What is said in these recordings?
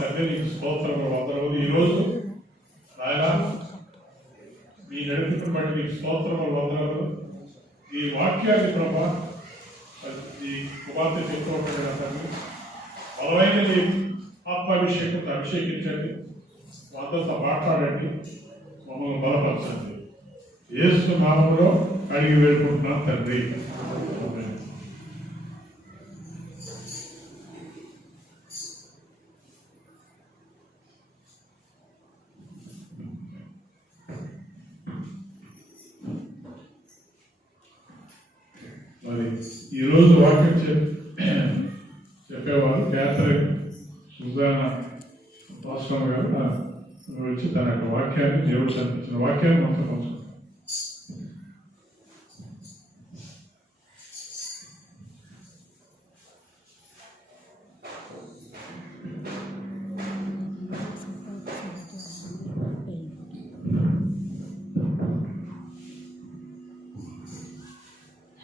తండ్రి నీకు స్తోత్రములు వందనములు. ఈరోజు నాయన మీ నడిపింపుని బట్టి నీకు స్తోత్రములు వందనములు. ఈ వాక్యాన్ని ప్రభా ఈ కుమార్తె చెప్పుకోవడం తండ్రి బలమైన నీ ఆత్మాభిషేకంతో అభిషేకించండి, అందరితో మాట్లాడండి, మమ్మల్ని బలపరచండి. యేసు నామములో అడిగి వేడుకుంటున్నాం తండ్రి. మరి ఈరోజు వాక్యం చెప్పేవారు క్యాథరిన్ సుజానా పాస్టర్ గారు వచ్చి తన యొక్క వాక్యాన్ని దేవుడు చదివించిన వాక్యాన్ని మొత్తం పంచుకుంటాం.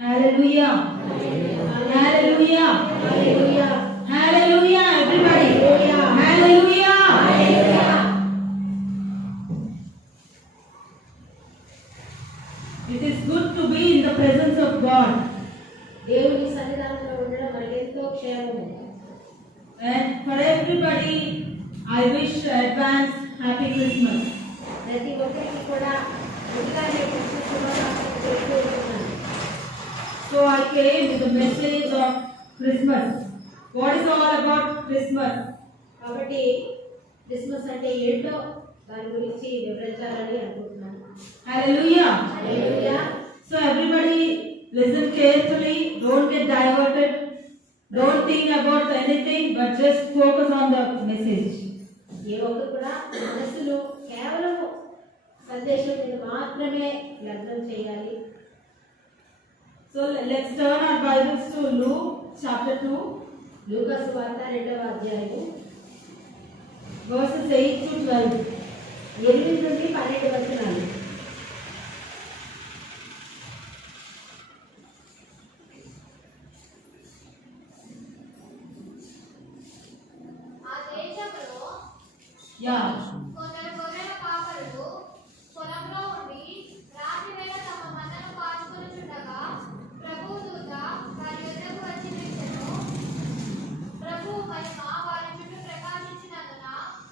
Hallelujah. Hallelujah. Hallelujah. Hallelujah. Everybody. Hallelujah. Hallelujah. It is good to be in the presence of God. దేవుని సన్నిధానంలో ఉండడం మనకి ఎంతో క్షేమము. And for everybody, I wish advance happy Christmas. ప్రతి ఒక్కరికి కూడా ముందుగానే క్రిస్మస్ శుభాకాంక్షలు తెలియజేస్తున్నాను. So I came with the message of Christmas. What is all about Christmas? కాబట్టి క్రిస్మస్ అంటే ఏంటో దాని గురించి వివరించాలని అనుకుంటున్నాను. Hallelujah. Hallelujah. So everybody listen carefully. Don't get diverted. Don't think about anything, but just focus on the message. ఏ ఒక్కరు కూడా మనసులో కేవలం సందేశం మీద మాత్రమే లగ్నం చేయాలి. So let's turn our Bibles to Luke chapter 2, లూకా సువార్త 2వ అధ్యాయము verses 8 to 12. 8 నుండి 12 వచనాలు. Yeah. కొందరు గొర్రెల కాపరులు పొలంలో ఉండి రాత్రివేళ తమ మందను కాచుకొనుచుండగా ప్రభువు దూత వారి యొద్దకు వచ్చి పిలిచెను. ప్రభువు మహిమ వారి చుట్టూ ప్రకాశించినందున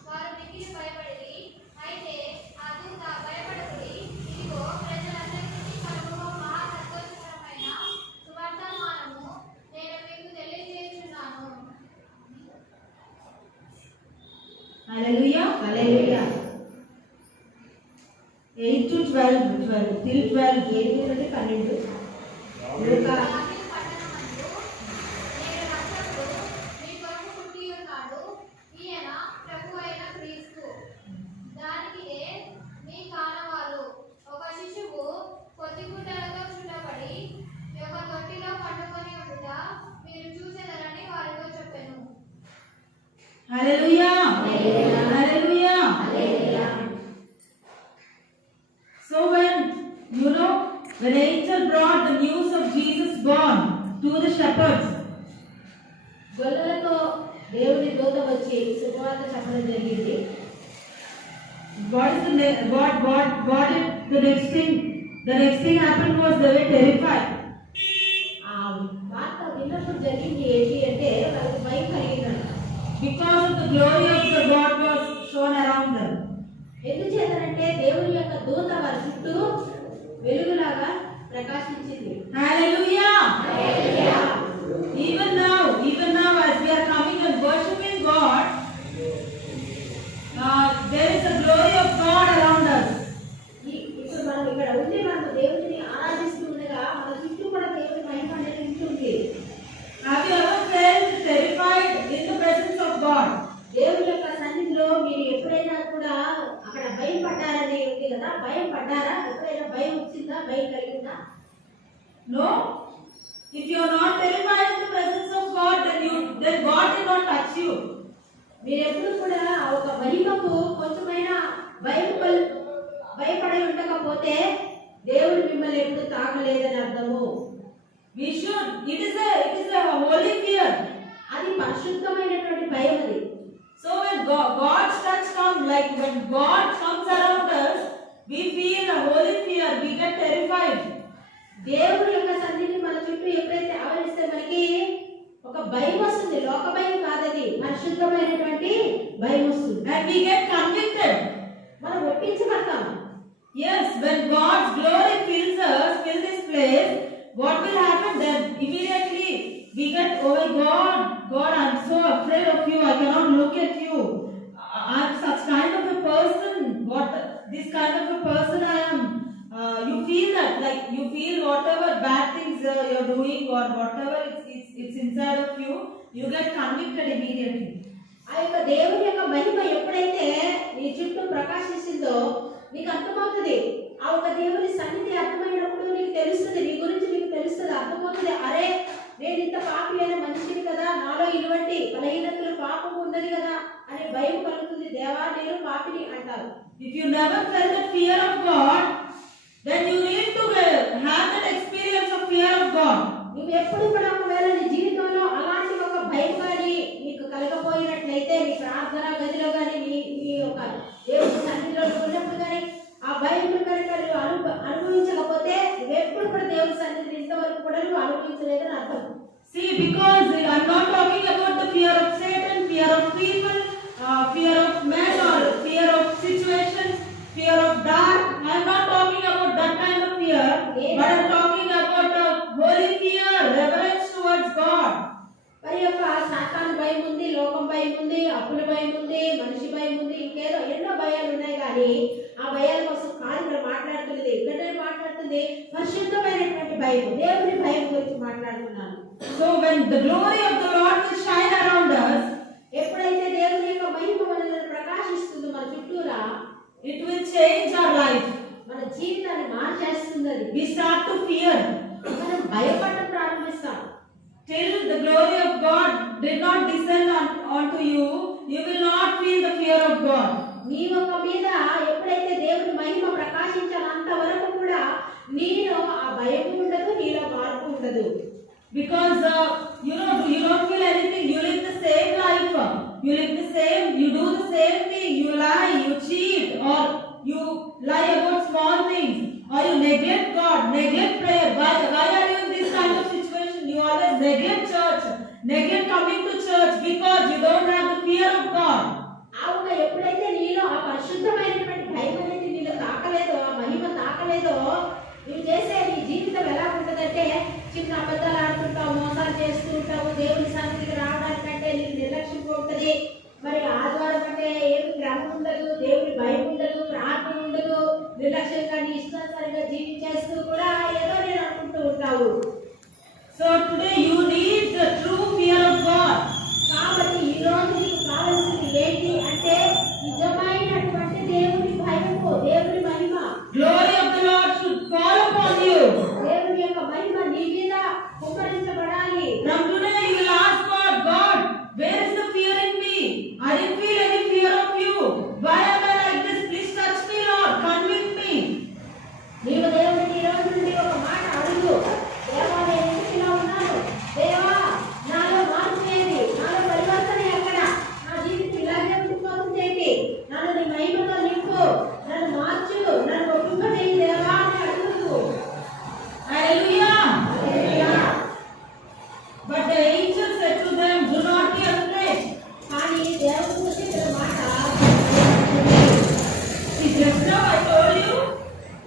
వారు మిక్కిలి భయపడిరి. అయితే ఆ దూత భయపడకుడి, ఇదిగో ప్రజలందరికీ కలుగువ మహా సంతోషకరమైన సువర్తమానము నేను మీకు తెలియజేయుచున్నాను. Hallelujah. హల్లెలూయా. 8 to 12. Till 12. 8 నుండి 12. లూకా దావీదు పట్టణమందు నేడు రక్షకుడు మీ కొరకు పుట్టియున్నాడు. ఈయన ప్రభువైన క్రీస్తు. దానికిదే మీ కానవాలు ఒక శిశువు పొత్తిగుడ్డలతో చుట్టబడి ఒక తొట్టిలో పండుకొని ఉండుట మీరు చూచెదరని వారితో చెప్పెను. Hallelujah. Hallelujah. Hallelujah. Hallelujah. So when angel brought the news of Jesus born to the shepherds, గొల్లలతో దేవుని దూత వచ్చి శుభవార్త చెప్పడం జరిగింది. what did the next thing? The next thing happened was they were terrified. ఆ వార్త విన్నప్పుడు జరిగింది ఏంటి అంటే వాళ్ళకి భయం కలిగిందంట. Because of the glory of the God was shown around them. ఎందుచేతనంటే దేవుని యొక్క దూత వారి చుట్టూ వెలుగులాగా ప్రకాశించింది. Hallelujah. Hallelujah. Even now as we are coming and worshiping God, there is a glory of God around us. ఇప్పుడు మనం ఇక్కడ ఉండి మనం దేవుని ఆరాధిస్తూ ఉండగా మన చుట్టూ కూడా దేవుని మహిమ అనేది ఉంటుంది. Have you ever felt terrified in the presence of God? దేవుని యొక్క సన్నిధిలో మీరు ఎప్పుడైనా కూడా అక్కడ భయం పడ్డారని ఉంది కదా, భయం పడ్డారా? ఎప్పుడైనా భయం వచ్చిందా? భయం కలిగిందా? No. If you are not terrified in the presence of God, then God will not touch you. మీరు ఎప్పుడు కూడా ఒక మహిమకు కొంచెమైనా భయపడి ఉండకపోతే దేవుడు మిమ్మల్ని ఎప్పుడు తాకలేదని అర్థము. We should. It is a holy fear. అది పరిశుద్ధమైనటువంటి భయం అది. So when God's touch comes, like when God comes around us, we feel a holy fear, we get terrified. దేవుడి యొక్క సన్నిధి మన చుట్టూ ఎప్పుడైతే ఆవరిస్తే మనకి ఒక భయం వస్తుంది. లోక భయం కాదది, పరిశుద్ధమైనటువంటి భయం వస్తుంది. And we get convicted. మనం ఒప్పించబడతాం. Yes, when God's glory fills us, fill this place, what will happen then? Immediately we get, oh my God, God, I'm so afraid of you, I cannot look at you. I'm such kind of a person, this kind of a person I am. You feel that, like you feel whatever bad things you're doing or whatever it's inside of you, you get convicted immediately. ఆ యొక్క దేవుని యొక్క మహిమ ఎప్పుడైతే నీ చుట్టూ ప్రకాశిస్తుందో నీకు అర్థమవుతుంది. ఆ ఒక దేవుని సన్నిధి అర్థమైనప్పుడు నీకు తెలుస్తుంది, నీ గురించి నీకు తెలుస్తుంది, అర్థమవుతుంది. అరే, నేను ఇంత పాపి అయిన మనిషిని కదా, నాలో ఇటువంటి బలహీనతలు పాపం ఉన్నది కదా అనే భయం కలుగుతుంది. దేవా, నేను పాపిని అంటారు. If you never felt the fear of God, then you need to have that experience of fear of God. నువ్వు ఎప్పుడు కూడా ఒకవేళ నీ జీవితంలో అలాంటి ఒక భయం కానీ నీకు కలగపోయినట్లయితే, నీ ప్రార్థన గదిలో కానీ నీ యొక్క దేవుడి సన్నిధిలో ఉన్నప్పుడు కానీ ఆ భయం కనుక నువ్వు అనుభవించకపోతే నువ్వెప్పుడు కూడా దేవుడి సన్నిధిని ఇంతవరకు కూడా నువ్వు అనుభవించలేదని అర్థం. See, because I'm not talking about the fear of Satan, fear of people, fear of men or fear of situations, fear of dark. I'm not talking about that kind of fear, but I'm talking about a holy fear, reverence towards God. మరి యొక్క సాతాను భయం ఉంది, లోకం భయం ఉంది, అప్పుల భయం ఉంది, మనిషి భయం ఉంది, ఇంకేదో ఎన్నో భయాలు ఉన్నాయి. కానీ ఆ భయాల కోసం కాదు ఇక్కడ మాట్లాడుతున్నది. ఇక్కడ మాట్లాడుతుంది పరిశుద్ధమైనటువంటి భయం, దేవుని భయం గురించి మాట్లాడుతున్నాను. So when the glory of the Lord will shine around us, ఎప్పుడైతే దేవుని యొక్క మహిమ మనల్ని ప్రకాశిస్తుందో మన చుట్టూరా, it will change our life. మన జీవితాన్ని మార్చేస్తుంది. అది We start to fear. మనం భయపడటం ప్రారంభిస్తాం. Till the glory of God did not descend onto you, you will not feel the fear of God. నీ యొక్క మీద ఎప్పుడైతే దేవుని మహిమ ప్రకాశించాలో అంతవరకు కూడా నీలో ఆ భయం ఉండదు, నీలో మార్పు ఉండదు. Because you don't feel anything. You live the same life. You live the same. You do the same thing. You lie. You cheat, or you lie about small things, or you neglect God, neglect prayer. Why are you in this kind of situation? You always neglect church, neglect coming to church because you don't have the fear of God. ఆవుగా ఎప్పుడైతే నీలో ఆ పరిశుద్ధమైనటువంటి భయం అనేది నీలో తాకలేదో, ఆ మహిమ తాకలేదో, నువ్వు చేసే నీ జీవితం ఎలా ఉంటుందంటే చిన్న అబద్ధాలు ఆడుతుంటావు, మోసాలు చేస్తూ ఉంటావు, దేవుని సన్నిధికి రావడానికంటే నీకు నిర్లక్ష్యం ఉంటుంది. మరి ఆదివారం అంటే ఏమి క్రమం ఉండదు, దేవుని భయం ఉండదు, ప్రార్థన ఉండదు, నిర్లక్ష్యంగా నీ ఇష్టానుసారంగా జీవించేస్తూ కూడా ఏదో నేను అనుకుంటూ ఉంటావు. So today you need the true fear of God. కాబట్టి ఈ రోజు నీకు కావాల్సింది ఏంటి అంటే నిజమైనటువంటి దేవుని భయము, దేవుని మహిమ. Glory of the Lord should fall upon you. దేవుని యొక్క మహిమ నీ మీద కుమ్మరించబడాలి. From today you will ask God, God, where is the fear in me? I didn't feel any fear of you. Why am I like this? Please touch me, Lord. Convict me. నీవు దేవుడిని ఈ రోజు నుండి ఒక మాట అడుగు. దేవా, నేను ఎందుకు ఇలా ఉన్నాను? దేవా, నాలో మార్పు ఏంటి? నాలో పరివర్తన ఎక్కడ? నా జీవితం ఇలాగే ఉండిపోతుంది ఏంటి? నన్ను నీ మహిమతో నింపు, నన్ను మార్చు, నన్ను ఒప్పింపజేయి దేవా అని అడుగు. Hallelujah. Hallelujah. But the angel said to them, do not be afraid. కానీ దేవుడు చెప్పిన మాట See, just now I told you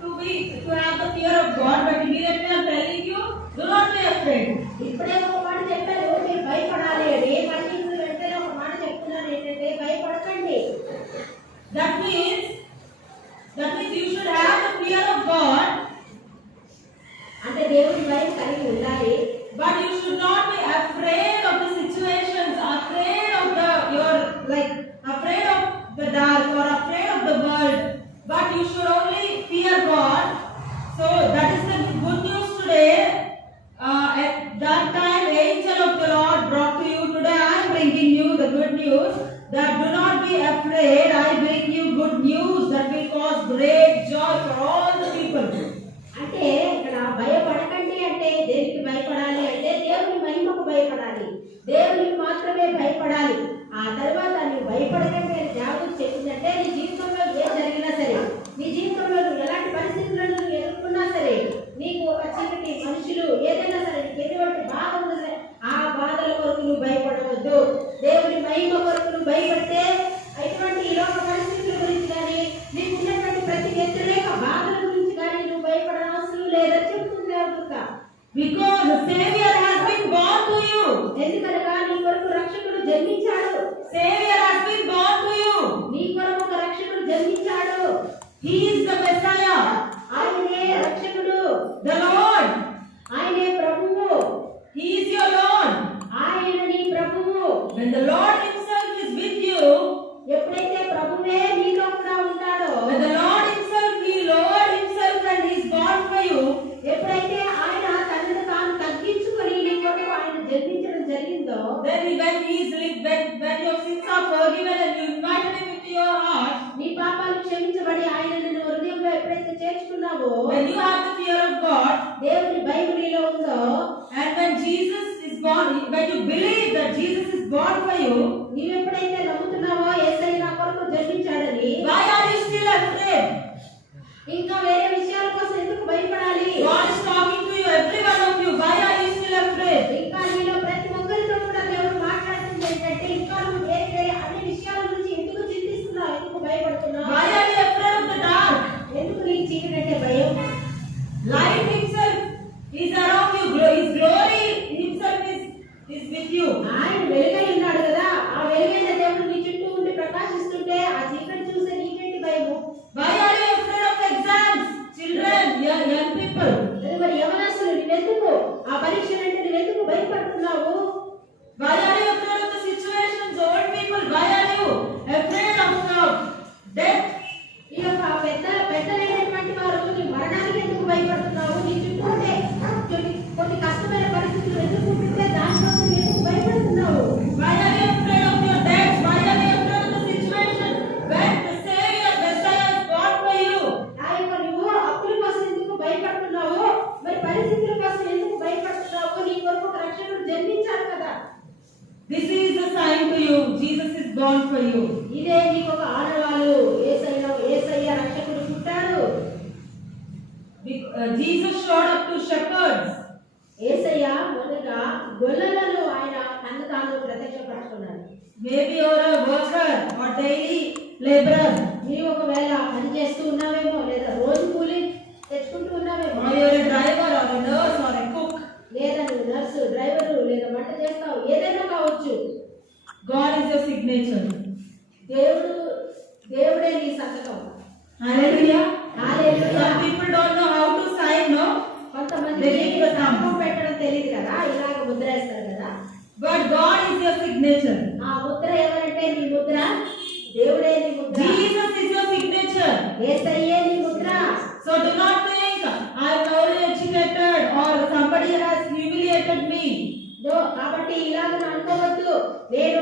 to have the fear of God, but immediately I am telling you, do not be afraid. ఇప్పుడే ఒక మాట చెప్పారు, మీరు భయపడాలి అని. మళ్ళీ ఇప్పుడు వెంటనే ఒక మాట చెప్తున్నాను ఏంటంటే భయపడకండి. That means you should have the fear of God, అంటే దేవుడి భయం కలిగి ఉండాలి. but you should not be afraid of the situations, afraid of afraid of the dark or afraid of the world, but you should only fear God. So that is the good news today. At that time, angel of the Lord brought to you. Today I am bringing you the good news that do not be afraid. I bring you good news that will cause great joy for all the people. అంటే ఇక్కడ భయపడకండి అంటే దేనికి భయపడాలి అంటే దేవుని మహిమకు భయపడాలి, దేవునికి మాత్రమే భయపడాలి. ఆ తర్వాత నువ్వు భయపడకండి భయపడితే ఎటువంటి ఈ లోక పరిస్థితుల గురించి కానీ నీకు ఉన్నటువంటి ప్రతి వ్యతిరేక బాధల గురించి కానీ నువ్వు భయపడనవసరం లేదని చెప్తుంది దేవుడుక. Because the Savior has been born to you. ఎందుకనగా నీ కొరకు రక్షకుడు జన్మించాడు. Savior has been born to you. నీ కొరకు ఒక రక్షకుడు జన్మించాడు. He is the Messiah. ఆయనే రక్షకుడు. The Lord. ఆయనే ప్రభువు. He is your Lord. ఆయన నీ ప్రభువు. When the Lord himself is with you, ఎప్పుడైతే ప్రభువే నీలో కూడా ఉంటాడో, when the Lord himself, he lowered himself and he is born for you, ఎప్పుడైతే ఆయన తనను తాను తగ్గించుకొని నీ కొరకు ఆయన జన్మించడం జరిగిందో, then when your sins are forgiven and you invited him into your heart, నీ పాపాలు క్షమించబడి ఆయన నిన్ను హృదయంలో ఎప్పుడైతే చేర్చుకున్నావో, when you have the fear of God, దేవుని భయం నీలో ఉందో, and when Jesus is born, when you believe that Jesus is born for you, నీవు ఎప్పుడైతే నమ్ముతున్నావో యేసయ్య నా కొరకు జన్మించాడని, why are you still afraid? ఇంకా వేరే విషయాల కోసం ఎందుకు భయపడాలి? God is talking to you, every one of you. Why are you still afraid? ఇంకా నీలో ప్రతి ఒక్కరితో కూడా దేవుడు మాట్లాడుతుంది ఏంటంటే, ఇంకా నువ్వు వేరే అన్ని విషయాల గురించి ఎందుకు చింతిస్తున్నావు, ఎందుకు భయపడుతున్నావు? Why are you afraid of the dark? ఎందుకు నీకు చీకటి అంటే భయం? Light himself is around you. His glory himself is with you. ఆయన వెలుగై ఉన్నాడు కదా, ఆ వెలుగైన దేవుడు నీ చుట్టూ ఉండి ప్రకాశిస్తుంటే ఆ చీకటి చూసే నీకేంటి భయము? Why are you afraid of exams? Children, young people. మరి యవనస్తులు నువ్వెందుకు ఆ పరీక్షలంటే నువ్వెందుకు భయపడుతున్నావు? Why are you afraid of the situations? Old people, why are you afraid of death? ఈ యొక్క పెద్దలైనటువంటి వారు నీ మరణానికి ఎందుకు భయపడుతున్నావు? నీ చుట్టూ ఉండే కొన్ని కష్టమైన పరిస్థితులు ఎందుకు ఉంటుంటే దానికోసం ఎందుకు భయపడుతున్నావు? Why are you afraid of your debts? Why are you afraid of the situation when the Savior, Messiah is born for you? ఆ యొక్క నువ్వు అప్పుల కోసం ఎందుకు భయపడుతున్నావు? మరి పరిస్థితుల కోసం ఎందుకు భయపడుతున్నావు? నీ కొరకు ఒక రక్షకుడు జన్మించాడు కదా. This is a sign to you. Jesus is born for you. ఇదే నీకు ఒక ఆనవాలు. యేసయ్య రక్షకుడు పుట్టాడు. Jesus showed up to shepherds. యేసయ్య మొదట గొల్లలను ఆయన తను తాను ప్రత్యక్షపరచుకున్నాడు. Maybe you're a worker or daily laborer. నీవు ఒకవేళ పని చేస్తూ ఉన్నావేమో, లేదా రోజు కూలి తెచ్చుకుంటూ ఉన్నావేమో, Or you're a driver or a nurse or a cook. లేదా నువ్వు నర్సు, డ్రైవరు, లేదా వంట చేస్తావు, ఏదైనా కావచ్చు. God is your signature. దేవుడే నీ సంతకం. Hallelujah. Hallelujah. Some people don't know how to sign, no? కొంతమంది సంతకం పెట్టడం తెలియదు కదా, ఇలాగ ముద్ర వేస్తారు కదా. But God is your signature. ఆ ముద్ర ఎవరంటే నీ ముద్ర, దేవుడే నీ Mudra. Jesus is your signature. యేసయ్యే నీ Mudra. So do not think I am only educated or somebody has humiliated me. కాబట్టి ఇలాగ అనుకోవద్దు, నేను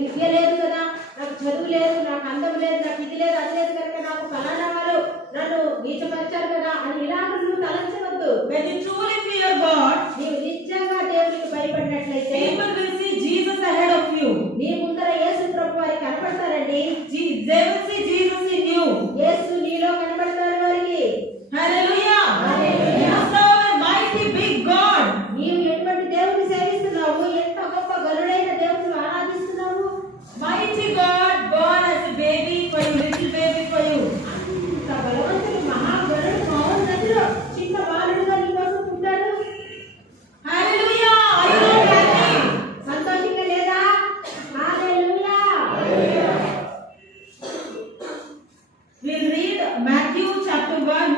విద్య లేదు కదా, నాకు చదువు లేదు, నాకు అందం లేదు, నాకు ఇది లేదు, అది లేదు కనుక నాకు ఫలానా వారు నన్ను నీచపరిచారు కదా అని ఇలాగ నువ్వు తలంచవద్దు. When you truly fear God, నీవు నిజంగా దేవునికి భయపడినట్లయితే people will see Jesus ahead of you. నీ ముందర యేసు ప్రభు వారికి కనపడతారండి. They will see Jesus in you. యేసు నీలో కనపడతారు వారికి. Hallelujah. Hallelujah. You serve a mighty big God. నీవు ఎటువంటి దేవుని సేవిస్తున్నావు, ఎంత గొప్ప గరుడైన దేవుని ఆరాధిస్తున్నావు. Mighty God born as a baby for you, little baby for you. అంత బలవంతుడు మహాగరుడు మహోన్నతుడు చిన్న బాలుడుగా నీ కోసం పుట్టాడు. Hallelujah. Are you not happy? సంతోషంగా లేదా? హల్లెలూయా. We'll read Matthew chapter 1.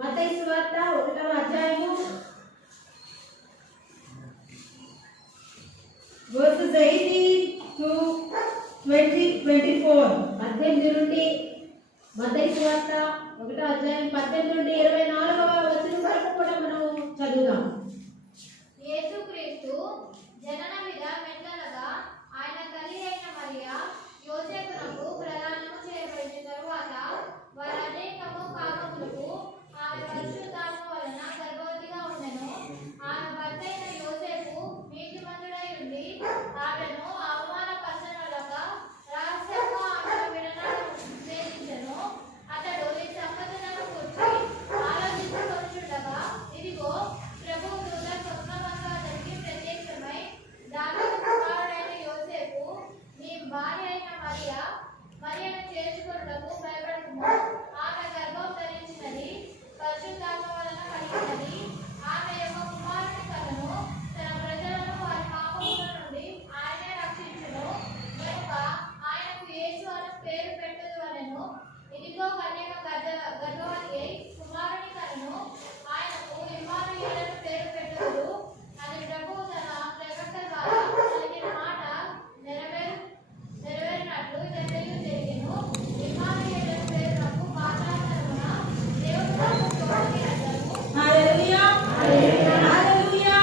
మత్తయి సువార్త 1వ అధ్యాయము Verses 18 to 24. 18 నుండి, మత్తయి సువార్త 1వ అధ్యాయం 18 నుండి 24వ వచనం వరకు కూడా మనం చదువుదాం. యేసుక్రీస్తు జనన విధ మెట్లనగా ఆయన తల్లి అయిన మరియా యోసేపునకు ప్రదానము చేయబడిన తరువాత వారు అనేకము కాకములకు ఆమె పరిశుద్ధాత్మ వలన గర్భవతిగా ఉండెను. ఆమె భర్త అయిన యోసేపు నీతిమంతుడై ఉండి ఆమెను అవమానపరచనొల్లక రహస్యంగా ఆమెను విడనాడ ఉద్దేశించెను. అతడు ఈ సంగతులను కూర్చి ఆలోచించుకొనుచుండగా ఇదిగో ప్రభువు మరియను చేర్చుకొనుటకు భయపడకుము. ఆమె గర్భం ధరించినది పరిశుద్ధాత్మ వలన కలిగినది. ఆమె యొక్క కుమారుని కలను తన ప్రజలను వారి పాపముల నుండి ఆయనే రక్షించును కనుక ఆయనకు యేసు అను పేరు పెట్టదు అనెను. ఇదిగో కన్యక గర్భవతి అయి కుమారుని కలను ఆయనకు ఇమ్మానుయేలు పేరు పెట్టదు అని ప్రభువు తన ప్రవక్త ద్వారా పలికిన మాట నెరవేరినట్లు ఇదంతయు జరిగెను. ఇమ్మానుయేలు పేరునకు పాతాళమున దేవుడు నాకు తోడని అర్థము. Hallelujah. Hallelujah.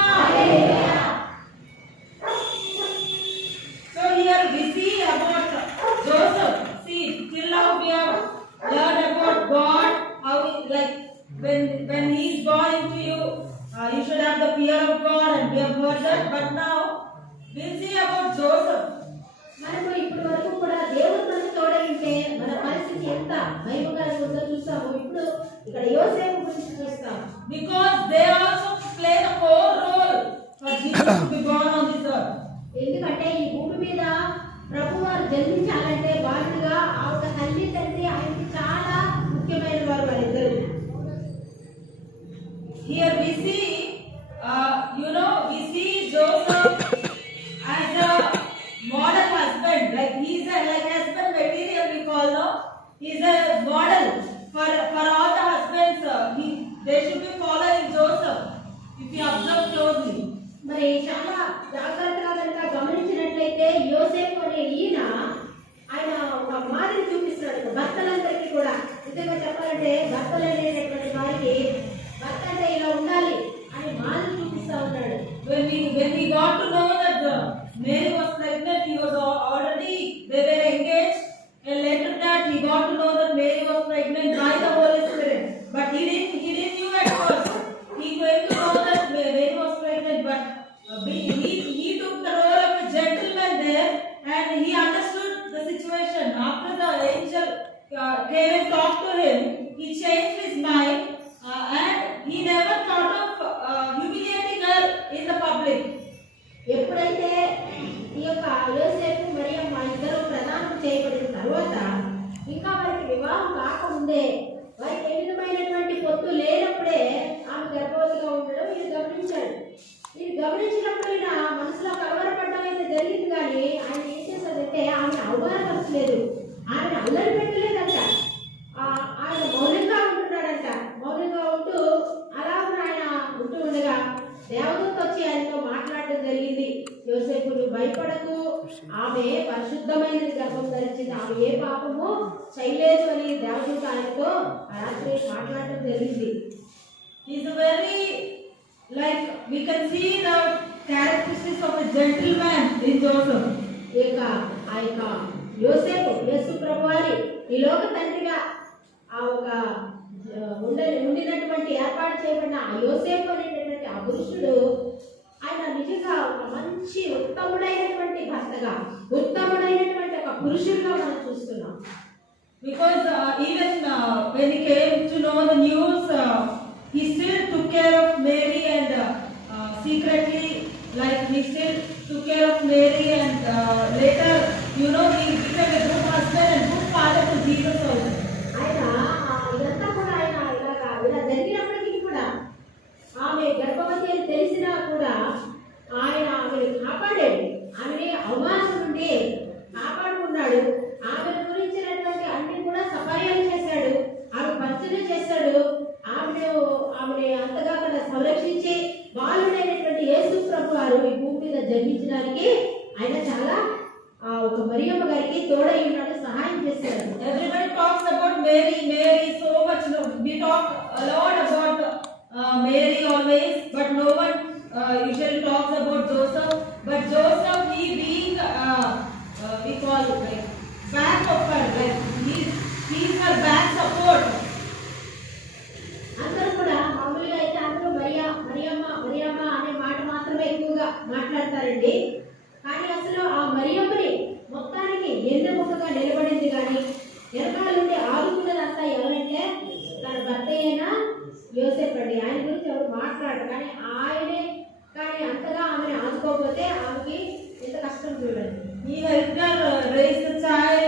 So here we see about Joseph. See, till now we have learned about God, how he, like when he is born into you, you should have the fear of God, and we have heard that. But now we'll see about Joseph. మనకు ఇప్పటి వరకు కూడా దేవుడు మనకు తోడై ఉంటే మన పరిస్థితి ఎంత భయంకరంగా ఉందో చూస్తాము. ఇప్పుడు ఇక్కడ యోసేపు గురించి చూస్తాం. Because they also play the core role for Jesus to be born on this earth. ఎందుకంటే ఈ భూమి మీద ప్రభు వారు జన్మించాలంటే వారిగా ఆ ఒక తల్లి తండ్రి ఆయనకి చాలా ముఖ్యమైన వారు వారిద్దరు. Here we see, we see Joseph as a model husband. Like he's a husband material we call now. He's a model for all the husbands. They should be following Joseph if you observe closely. మరి చాలా జాగ్రత్తగా కనుక గమనించినట్లయితే యోసేపు అనే ఈయన ఆయన ఒక మాదిరి చూపిస్తున్నాడు భర్తలందరికీ కూడా. నిజంగా చెప్పాలంటే భర్తలు అనేటటువంటి వారికి భర్త అంటే ఇలా ఉండాలి అని మాదిరి చూపిస్తా ఉన్నాడు. When we got to know that Mary was pregnant, he was already, they were engaged, and later that he got to know that Mary was pregnant by the Holy Spirit. But he didn't knew at first. He came to know that Mary was pregnant, but he took the role of a gentleman there, and he understood the situation. After the angel came and talked to him, he changed his mind, and he never thought of humiliating her in the public. ఎప్పుడైతే ఈ యొక్క యోసేపు మరియమ్మ ఇద్దరు ప్రదానం చేయబడిన తర్వాత ఇంకా వారికి వివాహం కాకముందే వారికి ఏ విధమైనటువంటి పొత్తు లేనప్పుడే ఆమె గర్భవతిగా ఉండడం ఇది గమనించాడు. ఇది గమనించినప్పుడు ఈయన మనసులో కలవరపడడం అయితే జరిగింది, కానీ ఆయన ఏం చేశాడంటే ఆమెను అవమానపరచలేదు, ఆమెను అల్లరి పెట్టలేదంట. ఆయన మౌనంగా ఉంటున్నాడంట. మౌనంగా ఉంటూ అలాగే ఆయన ఉంటూ ఉండగా దేవదూత వచ్చి ఆయనతో మాట్లాడడం జరిగింది. యోసేపు నువ్వు భయపడకు, ఆమె పరిశుద్ధమైనది గర్భం ధరించింది, ఆమె ఏ పాపము చేయలేదు అని దేవదూత ఆయనతో ఆ రాత్రి మాట్లాడడం జరిగింది. He's a very, like we can see the characteristics of a gentleman in Joseph. ఆ యొక్క యోసేపు యేసు ప్రభువారి ఈ లోక తండ్రిగా ఆ ఒక ఉండినటువంటి ఏర్పాటు చేయబడిన ఆ యోసేపు అనేటటువంటి ఆ పురుషుడు ఆయన నిజంగా ఒక మంచి ఉత్తముడైనటువంటి భర్తగా, ఉత్తముడైనటువంటి ఒక పురుషుడిగా మనం చూస్తున్నాం. Because even when he came to know the news, he still took care of Mary, and secretly, like he still took care of Mary, and later, he became a good husband and good father to Jesus also. ఆయన ఇదంతా కూడా ఆయన ఇలా జరిగినప్పటికీ కూడా ఆమె గర్భవతి అని తెలిసినా కూడా ఆయన ఆమెను కాపాడాడు, ఆమెని అవమానం నుండి కాపాడుకున్నాడు, ఆమెను గురించినటువంటి అన్ని కూడా సపర్యాలు చేశాడు, ఆమె పరిచయం చేశాడు, ఆమెని అంతగా కూడా సంరక్షించి బాలుడైనటువంటి యేసు ప్రభు వారు ఈ భూమి మీద జన్మించడానికి ఆయన చాలా ఒక మరియమ్మ గారికి తోడై ఉన్నాడు, సహాయం చేశాడు. Everybody talks about Mary so much. We talk a lot about Mary always, but no one usually talks about Joseph. But Joseph, he being we call it like back of her, like he's her back support. అందరూ కూడా మామూలుగా అయితే అందరూ మరియమ్మ అనే మాట మాత్రమే ఎక్కువగా మాట్లాడతారండి. కానీ అసలు ఆ మరియమ్మని మొత్తానికి ఎన్నెముకగా నిలబడింది, కానీ వెనకాల నుండి ఆదుకున్నదంతా ఎవరంటే తన భర్త అయిన యోసేపు అండి. ఆయన గురించి ఎవరు మాట్లాడరు, కానీ అంతగా ఆమెను ఆదుకోకపోతే ఆమెకి ఎంత కష్టం చూడండి. He helped her raise the child,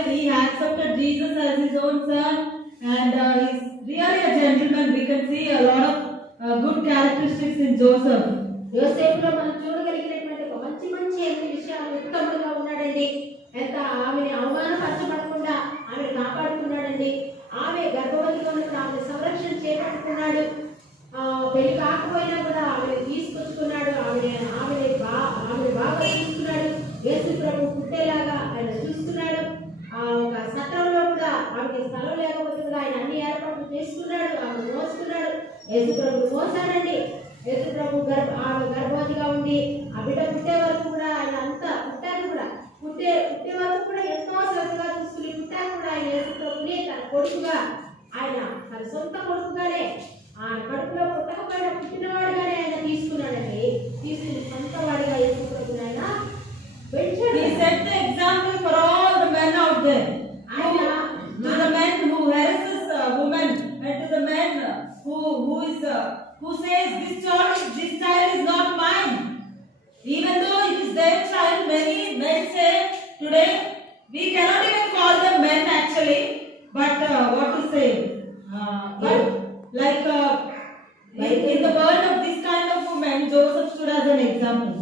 his own son, and he's really a gentleman. We can see a lot of good characteristics in Joseph. యోసేపులో మనం చూడగలిగినటువంటి ఒక మంచి మంచి ఎన్ని విషయాలు ఉత్తముడుగా ఉన్నాడండి. ఎంత ఆమెని అవమానపరచబడకుండా ఆమె కాపాడుకున్నాడండి. ఆమె గర్భవతిగా ఉన్నప్పుడు ఆమె సంరక్షణ చేపట్టుకున్నాడు. పెళ్లి కాకపోయినా కూడా ఆమెను తీసుకొచ్చుకున్నాడు. ఆమెని బాగా చూసుకున్నాడు. యేసు ప్రభు పుట్టేలాగా ఆయన చూసుకున్నాడు. ఒక సత్రంలో కూడా ఆమెకి స్థలం లేకపోతే కూడా ఆయన అన్ని ఏర్పాట్లు చేసుకున్నాడు. ఆమె మోసుకున్నాడు. యేసు ప్రభు మోసాడండి. యేసు ప్రభు ఆమె గర్భవతిగా ఉండి ఆ బిడ్డ పుట్టే వరకు కూడా ఆయన అంతా పుట్టాక కూడా పుట్టే వరకు కూడా ఎంతో శ్రద్ధగా చూసుకుని పుట్టాక కూడా ఆయన యేసు ప్రభుని తన కొడుకుగా ఆయన తన సొంత కొడుకుగానే ఆ కడుపులో పుట్టకపోయినా పుట్టినవాడుగానే ఆయన తీసుకున్నాడండి. తీసుకుని సొంత వాడిగా యేసు ప్రభుని ఆయన పెంచాడు. He set the example for all the men out there. To the men who harasses women, and to the men who says this child is not mine. Even though it is their child, many men say today we cannot even call them men actually. But what to say? Like in the world of this kind of women, Joseph stood as an example.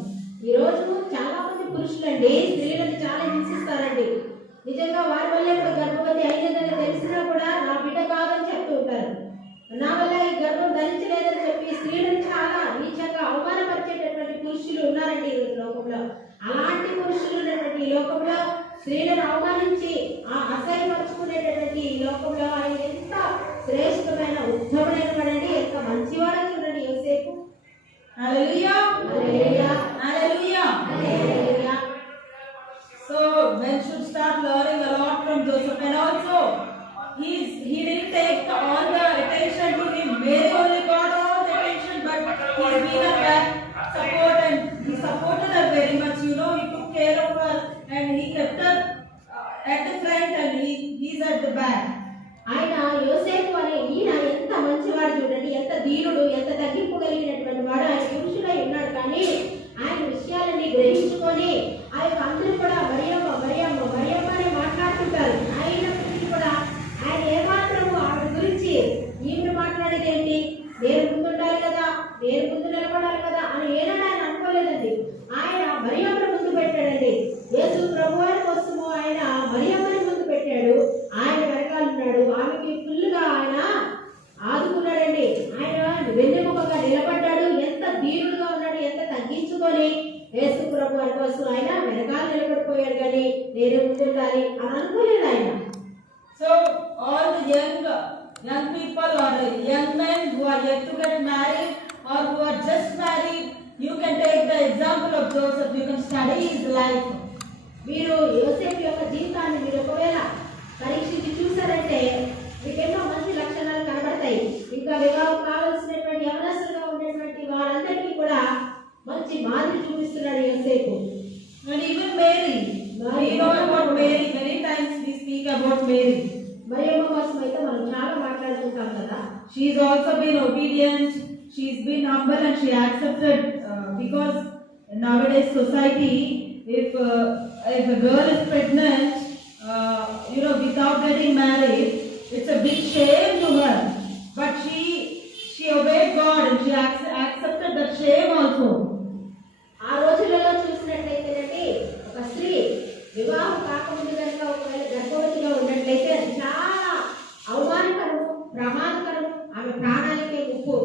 ఈ రోజు చాలా మంది పురుషులండి స్త్రీలను చాలా హింసిస్తారండి. నిజంగా వారి వల్ల ఇప్పుడు గర్భవతి అయినదని తెలిసినా కూడా నా బిడ్డ కాదని చెప్తూ ఉంటారు. నా వల్ల ఈ గర్భం ధరించలేదని చెప్పి స్త్రీలను చాలా నీచంగా అవమానపరిచేటటువంటి పురుషులు ఉన్నారండి ఈ లోకంలో. అలాంటి పురుషులు ఉన్నటువంటి ఈ లోకంలో స్త్రీలను అవమానించి అసహ్యపరుచుకునేటటువంటి ఈ లోకంలో ఆయన ఎంత శ్రేష్టమైన ఉత్తముడైన వాడండి. ఎంత మంచివాడని చూడండి యోసేపు. Hallelujah. Hallelujah. Hallelujah. Hallelujah. So men should start learning a lot from Joseph, and also he didn't take all the attention to him. Mary only got all the attention, but he's been a back support, and he supported her very much. You know, he took care of her and he kept her at the front, and he's at the back. ఆయన యోసేపు అనే ఈయన ఎంత మంచివాడు చూడండి. ఎంత దీనుడు, ఎంత తగ్గింపు కలిగినటువంటి వాడు. ఆయన పురుషుడై ఉన్నాడు కానీ ఆయన విషయాలన్నీ గ్రహించుకొని ఆ యొక్క అందరూ కూడా మరియమ్మ మరియమ్మ మరియమ్మ అని మాట్లాడుతుంటారు. అయినప్పటికీ కూడా ఆయన ఏమాత్రము ఆవిడ గురించి ఈవిడ మాట్లాడేది ఏంటి, నేను ముందుండాలి కదా, నేను ముందు నిలబడాలి కదా అని ఏనాడు ఆయన అనుకోలేదండి. ఆయన మరియమ్మను ముందు పెట్టాడండి. యేసు ప్రభువారి కోసము ఆయన మరియమ్మని ముందు పెట్టాడు. ఆయన వెనకాలన్నాడు. ఆమెకి ఫుల్గా ఆయన ఆదుకున్నాడండి. ఆయన వెన్నెముకగా నిలబడ్డాడు. ఎంత దీనుడుగా ఉన్నాడు, ఎంత తగ్గించుకొని యేసు ప్రభువారి కోసం ఆయన వెనకాల నిలబడిపోయాడు. కానీ నేను ముందుండాలి అని అనుకోలేదు ఆయన. So all the young people or young men who are yet to get married or who are just married, you can take the example of Joseph. You can study his life. మీరు యోసేపు యొక్క జీవితాన్ని మీరు ఒకవేళ పరీక్షించి చూసారంటే మీకు ఎన్నో మంచి లక్షణాలు కనబడతాయి. ఇంకా వివాహం కావాల్సినటువంటి యవనస్తులుగా ఉండేటువంటి వారందరికీ కూడా మంచి మాదిరి చూపిస్తున్నాడు యోసేపు. And even Mary, we know about Mary. Many times we speak about Mary. Mariyamma కోసం అయితే మనం చాలా మాట్లాడుకుంటాం కదా. She's also been obedient. She's been humble and she accepted because in nowadays society, if a girl is pregnant, without getting married, it's a big shame to her. But she obeyed God and she accepted that shame also. ఆ రోజులలో చూసినట్లయితేనండి ఒక స్త్రీ వివాహం కాకముందు కనుక ఒకవేళ గర్భవతిగా ఉన్నట్లయితే అది చాలా అవమానకరము, ప్రమాదకరము, ఆమె ప్రాణాలకే ముప్పు.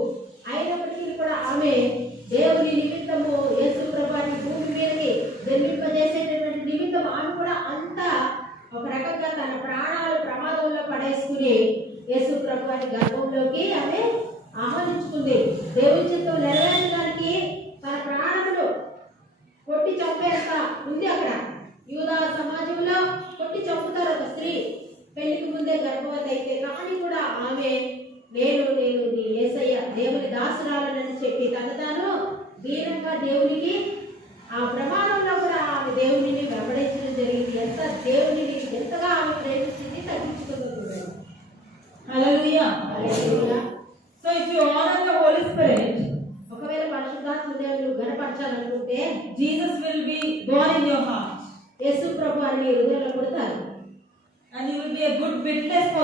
అయినప్పటికీ కూడా ఆమె దేవుని నిమిత్తము యేసు ప్రభువాన్ని భూమి మీదకి జన్మింపజేసేటటువంటి నిమిత్తం ఆమె కూడా అంతా ఒక రకంగా తన ప్రాణాలు ప్రమాదంలో పడేసుకుని యేసు ప్రభువారి గర్భంలోకి ఆమె ఆహ్వానించుకుంది. దేవుని చిత్తం నెరవేర్చడానికి తన ప్రాణములు కొట్టి చంపేంత ఉంది. అక్కడ యూదా సమాజంలో కొట్టి చంపుతారు ఒక స్త్రీ పెళ్లికి ముందే గర్భవతి అయితే. కానీ కూడా ఆమె నేను నీ యేసయ్య దేవుని దాసురాలనని చెప్పి తను తాను దీనంగా దేవునికి ఆ ప్రమాణంలో కూడా ఆమె దేవునిని వెంబడించడం జరిగింది. ఎంతగా ఆమె ప్రేమించింది, తగ్గించుకుంది. Hallelujah. Hallelujah. So if you honor the Holy Spirit, ఒకవేళ పరిశుద్ధాత్మ దేవుని గణపరచాలనుకుంటే Jesus will be born in your heart. యేసు ప్రభు అని హృదయంలో పుడతారు. And you will be a good witness for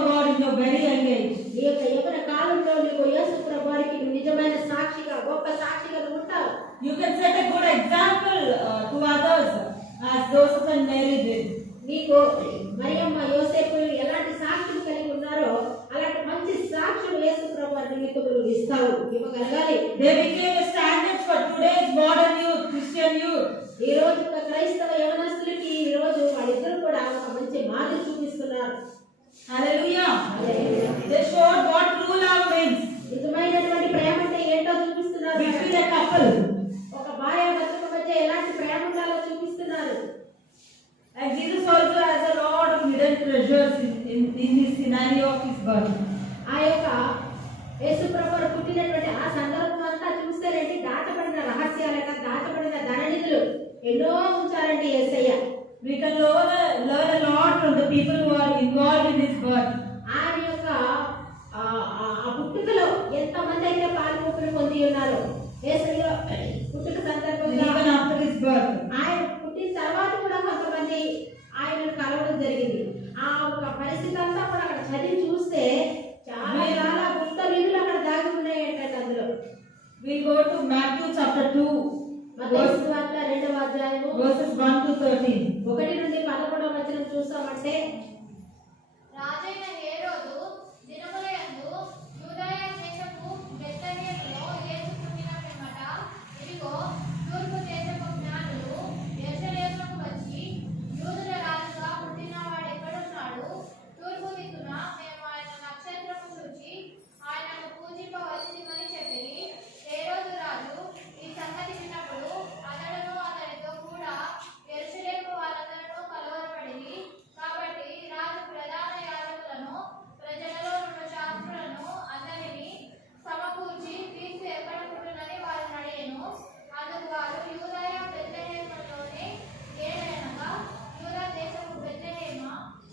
ప్రభు వారికి నువ్వు నిజమైన సాక్షిగా గొప్ప సాక్షిగా నువ్వు ఉంటావు. You can set a good example to others as Joseph and Mary did. నీకు మరియమ్మ యోసేపు ఎలాంటి సాక్షులు కలిగి ఉన్నారో అలాంటి మంచి సాక్షులు యేసు ప్రభు వారి నిమిత్తం నువ్వు ఇస్తావు, ఇవ్వగలగాలి. They became a standard for today's modern youth, Christian youth. ఈ రోజు ఒక క్రైస్తవ యవనస్తులకి ఈ రోజు వాళ్ళిద్దరూ కూడా ఒక మంచి మాదిరి చూపిస్తున్నారు. Hallelujah. Hallelujah. They showed what true love means నిజమైనటువంటి ప్రేమ అంటే ఏంటో చూపిస్తున్నారు. between a couple. ఒక భార్య భర్తల మధ్య ఎలాంటి ప్రేమ ఉండాలో చూపిస్తున్నారు. And Jesus also has a lot of hidden treasures in this scenario of his birth. ఆ యొక్క యేసు ప్రభువు పుట్టినటువంటి ఆ సందర్భం అంతా చూస్తేనండి దాచబడిన రహస్యాలైన దాచబడిన ధననిధులు ఎన్నో ఉంచారండి యేసయ్య. We can learn a lot from the people who are involved in his birth. ఆయన యొక్క ఆ పుట్టుకలో ఎంతమంది అయితే పాల్గొని పొంది ఉన్నారు. యేసయ్య పుట్టుక సందర్భంగా Even after his birth. ఆయన పుట్టిన తర్వాత కూడా కొంతమంది ఆయనను కలవడం జరిగింది. ఆ ఒక పరిస్థితి అంతా కూడా అక్కడ చదివి చూస్తే చాలా చాలా గుప్త నిధులు అక్కడ దాగి ఉన్నాయంటే అందులో. We go to Matthew chapter 2, మత్తయి సువార్త 2వ అధ్యాయము verses 1 to 13. 1 నుండి 11వ వచనం చూసామంటే, రాజైన హేరోదు దినములయందు యూదయ దేశపు బెత్లెహేములో యేసు పుట్టిన పిమ్మట ఇదిగో తూర్పు దేశపు జ్ఞానులు యెరూషలేమునకు వచ్చి యూదుల రాజుగా పుట్టినవాడు ఎక్కడున్నాడు? తూర్పు దిక్కున మేము ఆయన నక్షత్రము చూచి ఆయనను పూజింపవలసిమని చెప్పిరి. హేరోదు రాజు ఈ సంగతి విన్నప్పుడు అతడును అతనితో కూడా యెరూషలేము వారందరూ కలవరపడిరి. కాబట్టి రాజు ప్రధాన యాజకులను ప్రజలలో నుండి శాస్త్రులను అందరినీ సమకూర్చి క్రీస్తు ఎక్కడ పుట్టునని వారిని అడిగెను. అందుకు వారు యూదయ బెత్లెహేములోనే ఏలయనగా యూదా దేశపు బెత్లెహేమ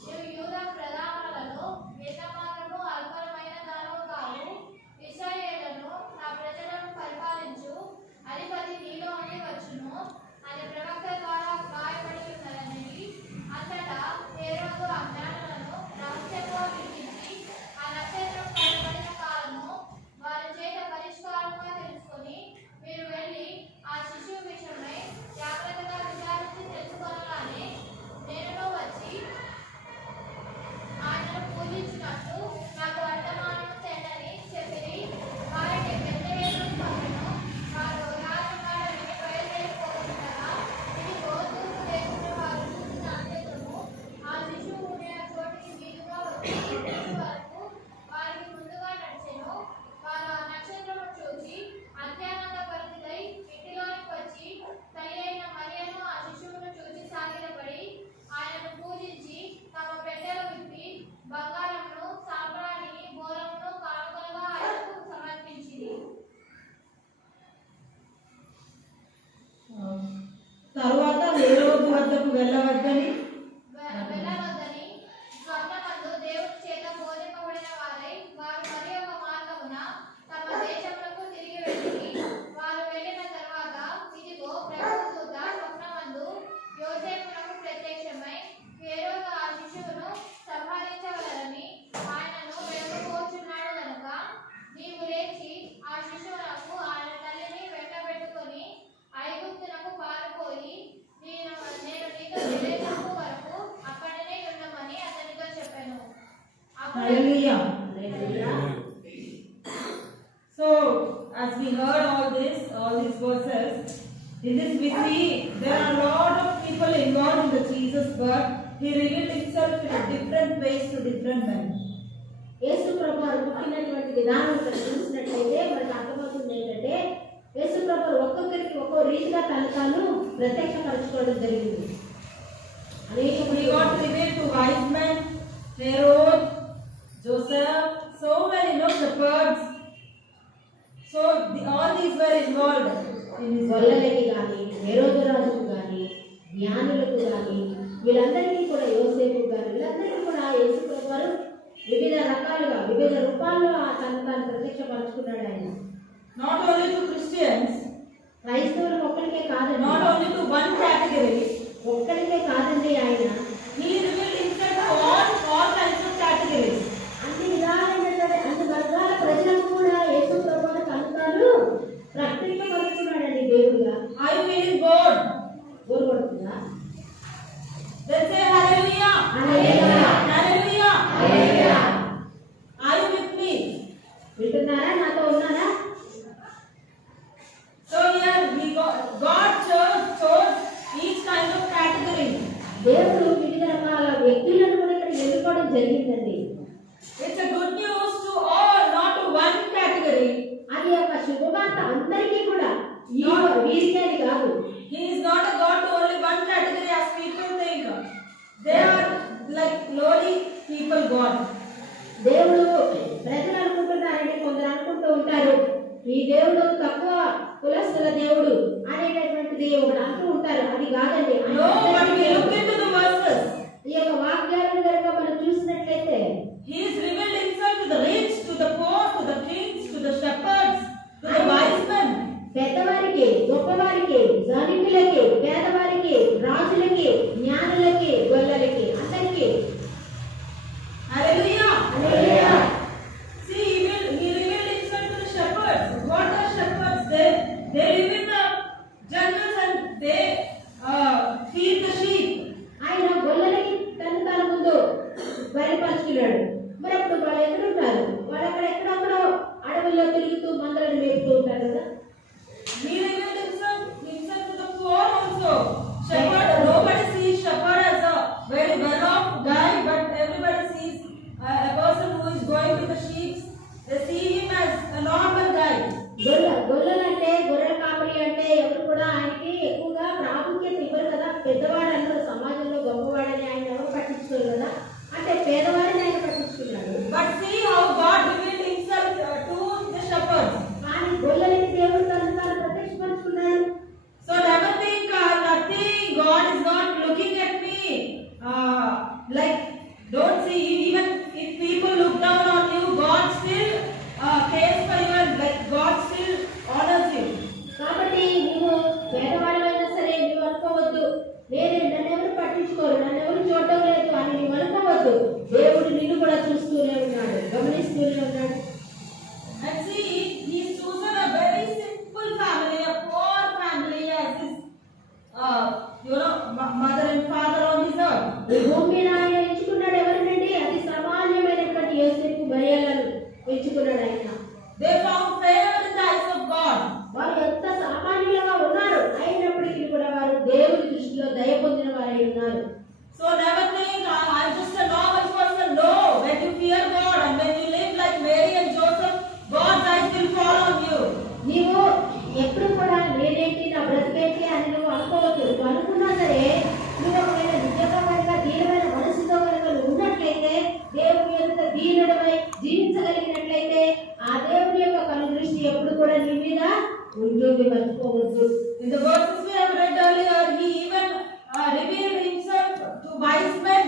నీవు యూదా ప్రధానులలో ఎంతమాత్రము అల్పమైన దానవు కావు. ఇశ్రాయేలును నా ప్రజలను పరిపాలించు అధిపతి నీలో నుండి వచ్చును అని ప్రవక్త ద్వారా గాయపడి ఉన్నదని. అంతటా హేరోదు ఆ జ్ఞానులను రహస్యంగా పిలిపించి ఆ నక్షత్రం కనబడిన కాలము వారి చేత పరిష్కారంగా తెలుసుకొని మీరు వెళ్ళి ఆ శిశువు విషయమై జాగ్రత్తగా విచారించి తెలుసుకోవాలని నేను వచ్చి ఆయనను పూజించినట్టు నాకు వర్తమానం చెందని చెప్పిరి. వారిని బెత్లెహేమునకు పంపెను. వారు రాజమాడని బయలుదేరిపోతుండగా ఇదిగో తూర్పు దేశంలో వారు చూసిన నక్షత్రము ఆ శిశువు ఉండిన చోటికి మీదుగా వచ్చి ఇంటి వరకు వారికి ముందుగా నడిచెను. వారు ఆ నక్షత్రము చూసి అత్యానందభరితులై ఇంటిలోనికి వచ్చి తల్లి అయిన మరియను ఆ శిశువును చూసి సాగిలపడి ఆయనను పూజించి తమ పెట్టెలు విప్పి బంగారమును సాంబ్రాణిని బోరమును కానుకలుగా ఆయనకు సమర్పించింది. తరువాత హేరోదు వద్దకు వెళ్ళవద్దని వెళ్ళవద్దని స్వర్ణమందు దేవుని చేత బోధింపబడిన వారై వారు మరి ఒక మార్గమున తమ దేశములకు తిరిగి వెళ్ళిరి. వారు వెళ్ళిన తర్వాత ఇదిగో ప్రభువు దూత స్వప్నమందు యోసేపునకు ప్రత్యక్షమై హేరోదు ఆ శిశువును సంహరించవలెనని ఆయనను వెనుకపోచున్నాడు గనుక నీవు లేచి ఆ శిశువునకు ఆయన తల్లిని వెంటబెట్టుకొని ఐగుప్తునకు పారిపోయి నేను నీతో విలేచము వరకు అక్కడనే ఉండమని అతనితో చెప్పాను. అప్పుడు Hallelujah. Hallelujah. So, as we heard all these verses, in this we see there are a lot of people involved in the Jesus birth. He revealed himself in a different ways to different men. యేసు ప్రభు వారు పుట్టినటువంటి విధానం ఇక్కడ చూసినట్లయితే మనకు అర్థమవుతుంది ఏంటంటే యేసు ప్రభు ఒక్కొక్కరికి ఒక్కో రీతిగా తాను ప్రత్యక్షపరచుకోవడం జరిగింది. అనేక He got revealed to wise men, Herod, Joseph, so many shepherds. So all these were involved in his birth. గొల్లలకి కానీ హేరోదు రాజుకు కానీ జ్ఞానులకు కానీ వీళ్ళందరికీ కూడా యోసేపు కానీ వీళ్ళందరికీ కూడా యేసు ప్రభు వారు వివిధ రకాలుగా వివిధ రూపాల్లో తను ప్రత్యక్షపరచుకున్నాడు. ఆయన Not only to Christians, క్రైస్తవులకు ఒక్కరికే కాదండి, not only to one category, ఒక్కరికే కాదండి, ఆయన he revealed himself to all kinds of categories. అన్ని విధాలైనటువంటి అన్ని వర్గాల ప్రజలకు కూడా యేసు ప్రభు జరిగిందండి. It's a good news to all, not to one category. అది ఒక శుభవార్త అందరికీ కూడా, వీరికే అని కాదు. He is not a God to only one category as people think. They are like lowly people God. దేవుడు ప్రజలు అనుకుంటున్నారని కొందరు అనుకుంటూ ఉంటారు, ఈ దేవుడు తక్కువ కులస్తుల దేవుడు అనేటటువంటిది ఒకటి అంటూ ఉంటారు. అది కాదండి. No, but we look into the verses. ఈ యొక్క వాక్యాలను కనుక మనం చూసినట్లయితే He is revealed himself to the rich, to the poor, to the kings, to the shepherds, to the wise men. పెద్దవారికి, గొప్పవారికి, ధనికులకి, పేదవారికి, రాజులకి, జ్ఞానులకి, గొల్లలకి, అందరికీ. Hallelujah. Hallelujah. See, he revealed himself to the shepherds. What are shepherds? They live in the jungles and they feed the sheep. ఆయన గొల్లలకి తన ముందు బయలుపరుచుకున్నాడు. మరి అప్పుడు వాళ్ళు ఎక్కడున్నారు? వాళ్ళు ఎక్కడెక్కడో అడవుల్లో తిరుగుతూ మందలను మేపుతూ ఉంటారు కదా. He revealed himself to the poor also. Shepherd, nobody sees shepherd as a very well-off guy, but everybody sees a person who is going with the sheep. They see him as a normal guy. గొల్లలంటే, గొర్రెల కాపరి అంటే ఎవరు కూడా ఆయనకి ఎక్కువగా ప్రాముఖ్యత ఇవ్వరు కదా. పెద్దవాడు అన్నారు, సమాజంలో గొప్పవాడని ఆయన ఎవరు పట్టించుకోరు కదా. అంటే పేదవాడిని ఆయన పట్టించుకున్నాడు. But see how God revealed himself to the shepherds. కానీ గొల్లలకి దేవుడు తను ప్రత్యక్షపరుచుకున్నాడు. So never think nothing. God is not looking at me. Like don't see, even if people look down on you, God still cares for you and like God still honors you. కాబట్టి నువ్వు పేదవాళ్ళైనా సరే నువ్వు అనుకోవద్దు, నన్ను ఎవరు పట్టించుకోరు, నన్ను ఎవరు చూడటం లేదు అని నువ్వు అనుకోవద్దు. దేవుడు నిన్ను కూడా చూస్తూనే ఉన్నాడు, గమనిస్తూనే ఉన్నాడు. And see, he's chosen a very simple family, a poor family as his mother and father on this earth. ఈ భూమి మీద ఆయన ఎంచుకున్నాడు ఎవరినండి? అతి సామాన్యమైనటువంటి యోసేపు మరియలను ఎంచుకున్నాడు ఆయన. They found favor in the eyes of God. వారు ఎంత సామాన్యులుగా ఉన్నారు, అయినప్పటికీ కూడా వారు దేవుని దృష్టిలో దయ పొందిన వారై ఉన్నారు. So never think I'm just a normal person. No, when you fear God and when you live like Mary and Joseph, God's eyes will fall on you. నీవు ఎప్పుడు కూడా నేనేంటి, నా బ్రతికేంటి అని నువ్వు అనుకోవద్దు. నువ్వు అనుకున్నా సరే, నువ్వు ఒకవేళ నిజంగా కనుక దీనమైన మనసుతో కనుక నువ్వు ఉన్నట్లయితే, దేవుని యొక్క దీనుడమై జీవించగలిగినట్లయితే, ఆ దేవుని యొక్క కను దృష్టి ఎప్పుడు కూడా నీ మీద ఉంటుంది, మర్చిపోవద్దు. In the verses we have read earlier, he even revealed himself to wise men.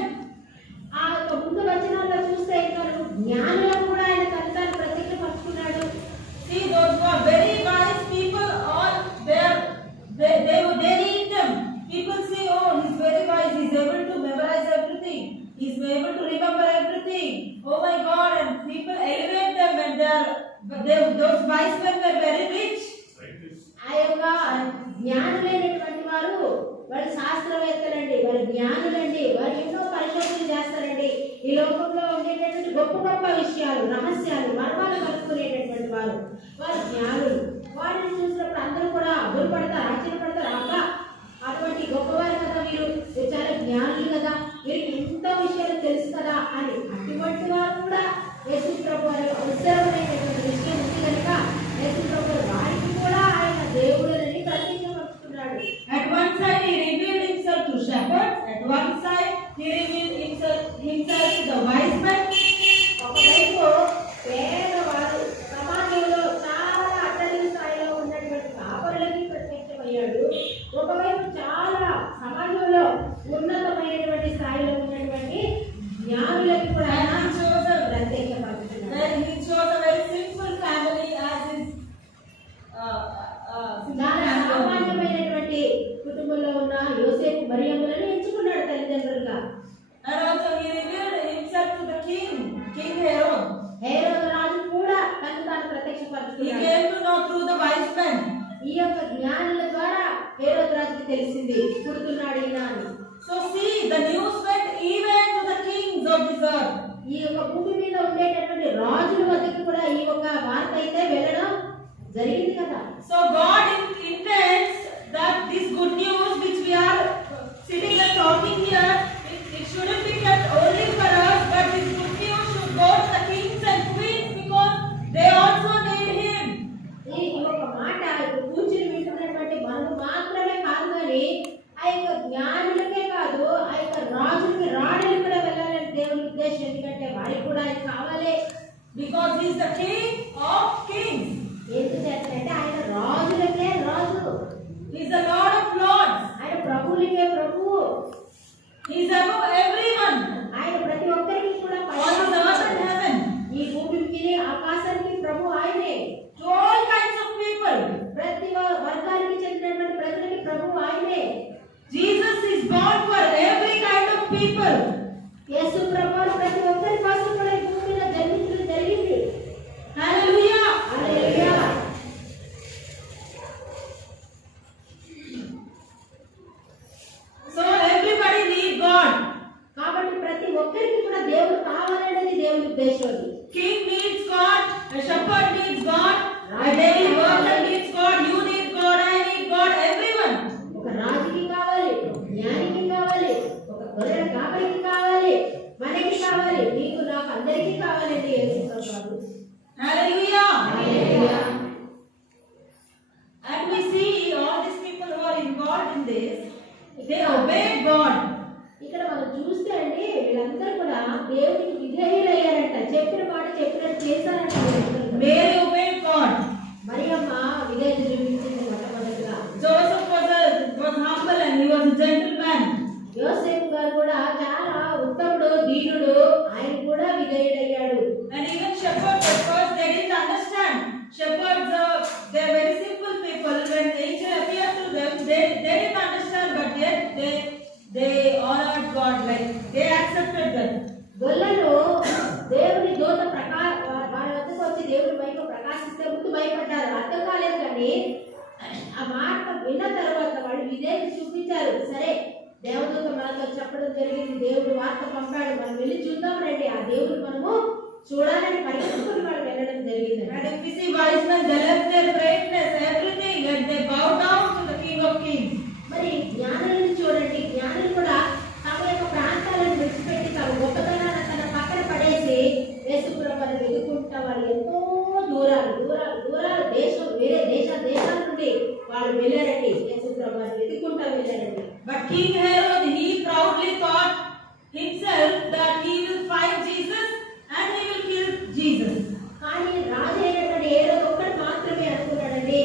ఆ యొక్క ముందు వచనాల్లో చూస్తే ఇంకా జ్ఞానులకు కూడా ఆయన తను తాను ప్రత్యక్షపరుచుకున్నాడు. See, those who are very wise people, all they need them. People say, oh, he's very wise, he's able to memorize everything, he's able to remember everything. Oh my God, and people elevate them when those wise men were very rich. ఆ యొక్క జ్ఞానులైనటువంటి వారు, వారు శాస్త్రవేత్తలండి, వారు జ్ఞానులండి, వారు ఎన్నో పరిశోధనలు చేస్తారండి. ఈ లోకంలో ఉండేటటువంటి గొప్ప గొప్ప విషయాలు, రహస్యాలు, మర్మాలు కనుక్కునేటటువంటి వారు, వారు జ్ఞానులు. వారిని చూసినప్పుడు అందరూ కూడా అగురుపడతారు, ఆశ్చర్యపడతారు. అబ్బా, అటువంటి గొప్పవారు కదా వీరు చాలా జ్ఞానులు కదా, వీరికి ఎంతో విషయాలు తెలుసు కదా అని. అటువంటి వారు కూడా యేసు ప్రభు వారి అవసరమైనటువంటి విషయం ఉంది కనుక యేసు ప్రభు వారికి కూడా ఆయన దేవుడని ప్రత్యేకపరుచుకున్నాడు. At one side he revealed himself to shepherds, at one side he revealed himself to the wise men. ఒకవైపు పేదవారు, సమాజంలో చాలా అట్టడి స్థాయిలో ఉన్నటువంటి కాపరులకి ప్రత్యక్షమయ్యాడు. ఒకవైపు చాలా సమాజంలో ఉన్నతమైనటువంటి స్థాయిలో ఉన్నటువంటి జ్ఞానులకి కూడా ప్రత్యక్షపరుచుకున్నాడు. Then he chose a very simple family as his చాలా సామాన్యమైనటువంటి కుటుంబంలో ఉన్న యోసేపు మరియమ్మలను ఎంచుకున్నాడు తల్లిదండ్రులుగా. And also he revealed himself to the king Herod. హేరోదు రాజు కూడా తను తాను He ప్రత్యక్షపరుచుకున్నాడు. came to know through the wise men. ఈ యొక్క జ్ఞానుల ద్వారా హేరోదు రాజుకి తెలిసింది పుడుతున్నాడు ఈయన అని. So see, the news went even to the kings of this earth. ఈ యొక్క భూమి మీద ఉండేటటువంటి రాజుల వద్దకు కూడా ఈ యొక్క వార్త అయితే వెళ్ళడం జరిగింది కదా. So God intends that this good news which we are sitting and talking here, it shouldn't be kept only for us, but ఉద్దేశం. ఎందుకంటే వారికి కూడా ఆయన కావాలి. Because he is the King of kings. ఎందుచేతంటే ఆయన రాజులకే రాజు, He is the Lord of lords. ఆయన ప్రభువులకే ప్రభువు. He is above everyone. ఆయన ప్రతి ఒక్కరికి కూడా On the earth and heaven. ఈ భూమికి ఆకాశానికి ప్రభు ఆయనే. To all kinds of people. ప్రతి వర్గానికి చెందినటువంటి ప్రజలకి ప్రభు ఆయనే. Jesus is born for every kind of people. యేసు ప్రభువు ప్రతి ఒక్కరి కోసం కూడా ఈ భూమి మీద జన్మించడం జరిగింది. Hallelujah. హల్లెలూయా. So everybody need God. కాబట్టి ప్రతి ఒక్కరికి కూడా దేవుడు కావాలనేది దేవుని ఉద్దేశం. King needs God. A shepherd needs God. A daily worker needs God. You need God. I need God. Everyone. ఒక రాజుకి కావాలి, ఒక జ్ఞానికి కావాలి, ఒక గొర్రెల కాపరికి కావాలి, మనకి కావాలి, నీకు నాకు అందరికీ కావాలండి యేసు ప్రభువు. Hallelujah. Hallelujah. And we see all these people who are involved in this, they obey God. ఇక్కడ మనం చూస్తే అండి వీళ్ళందరూ కూడా దేవునికి విధేయులయ్యారంట. చెప్పిన మాట చెప్పినట్టు చేశారంట. Mary obeyed God. మరియమ్మ విధేయత చూపించింది మొట్టమొదటిగా. Joseph was humble and he was a gentleman. యోసేపు గారు కూడా చాలా ఉత్తముడు, దీనుడు, ఆయన కూడా విధేయుడయ్యాడు. And even shepherds at first they didn't understand. Shepherds they are very simple people. When the angel appeared to them, they didn't understand, but yet they honored God, like they accepted that. గొల్లలు దేవుని దూత వారి వద్దకు వచ్చి దేవుడి వైపు ప్రకాశిస్తే ముందు భయపడ్డారు, అర్థం కాలేదు. కానీ ఆ మాట విన్న తర్వాత వాళ్ళు విధేయత చూపించారు. సరే దేవదూత మనతో చెప్పడం జరిగింది, దేవుడు వార్త పంపాడు, మనం వెళ్ళి చూద్దాం రండి. ఆ దేవుడు మనము చూడాలని పరిగెత్తుకుని వాళ్ళు వెళ్ళడం జరిగింది. And if we see wise men, they left their greatness, everything, and they bow down to the King of Kings. మరి జ్ఞానులను చూడండి, జ్ఞానులు కూడా తమ యొక్క ప్రాంతాలను విడిచిపెట్టి తమ గొప్పతనాన్ని తన పక్కన పడేసి యేసుప్రభువుని వెతుక్కుంటా వాళ్ళు ఎంతో దూరాలు దేశం వేరే దేశాల నుండి వాళ్ళు వెళ్ళారండి. యేసుప్రభువుని వెతుక్కుంటా వెళ్ళారండి. But King Herod, he proudly thought himself that he will find Jesus and he will kill Jesus. కానీ రాజు అయినటువంటి ఏదో ఒక్కటి మాత్రమే అనుకున్నాడండి,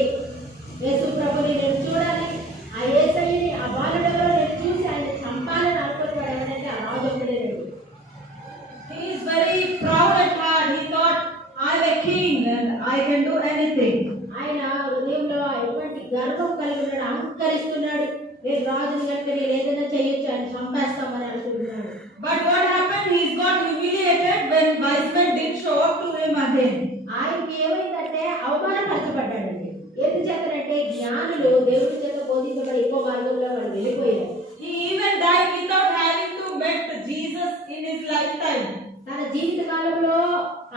యేసుప్రభువుని నేను చూడాలి, ఆ యేసయ్యని ఆ బాలుడెవరో నేను చూసి ఆయన చంపాలని అనుకున్నాడు. ఎవరంటే ఆ రాజు ఒక్కడేనండి. He is very proud at heart. He thought, I am a king and I can do anything. ఆయన హృదయంలో ఎటువంటి గర్వం కలిగి ఉన్నాడు, అహంకరిస్తున్నాడు. నేను రాజుని కంటే నేను ఏదైనా చేయొచ్చు, ఆయన చంపేస్తామని అనుకుంటున్నాడు. But what happened? He got humiliated when wise men didn't show up to him again. ఆయనకి ఏమైందంటే అవమానపరచబడ్డాడండి. ఎందుచేతనంటే జ్ఞానులు దేవుడి చేత బోధించబడి ఇంకో మార్గంలో వాళ్ళు వెళ్ళిపోయారు. He even died without having to meet Jesus in his lifetime. తన జీవిత కాలంలో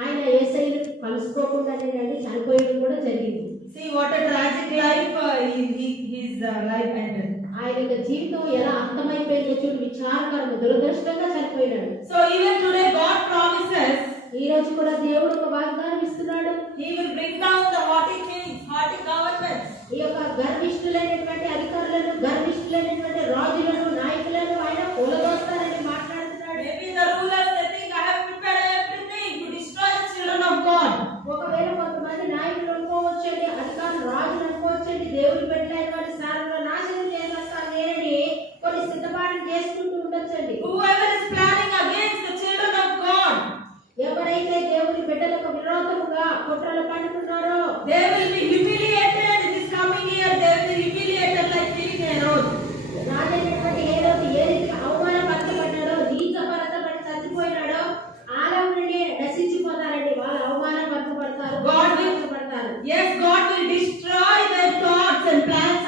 ఆయన యేసయ్యను కలుసుకోకుండానే చనిపోయడం కూడా జరిగింది. See what a tragic life his life ended. ఆయన యొక్క జీవితం ఎలా అంతమైపోయిందో చూడు, విచారకరం, దురదృష్టంగా చనిపోయినాడు. So even today God promises ఈ రోజు కూడా దేవుడు ఒక వాగ్దానం ఇస్తున్నాడు. He will bring down the haughty kings, haughty governments. ఈ యొక్క గర్విష్ఠులైనటువంటి అధికారులను, గర్విష్ఠులైనటువంటి రాజులను, నాయకులను ఆయన కూలదోస్తారని మాట్లాడుతున్నాడు. Maybe the rulers they think I have prepared everything to destroy the children of God. ఒకవేళ కొంతమంది నాయకులు అనుకోవచ్చండి, అధికారులు, రాజులు అనుకోవచ్చండి, దేవుడి పెట్టలేని వారి స్థానంలో నాశనం చేసేస్తాను నేనని కొన్ని సిద్ధపాటు చేసుకుంటూ ఉండొచ్చండి. Whoever is planning against the children of God, ఎవరైతే దేవుడి బిడ్డలకు విరోధముగా కుట్రలు పన్నుతున్నారో they will be humiliated in this coming year. They will be humiliated like King Herod. రాజైనటువంటి హేరోదు ఏ రీతిగా అవమానపరచబడ్డాడో, నీచపరచబడి చచ్చిపోయినాడో, ఆలం నుండి నశించిపోతారండి. వాళ్ళు అవమానపరచబడతారు, పడతారు. Yes, God will destroy their thoughts and plans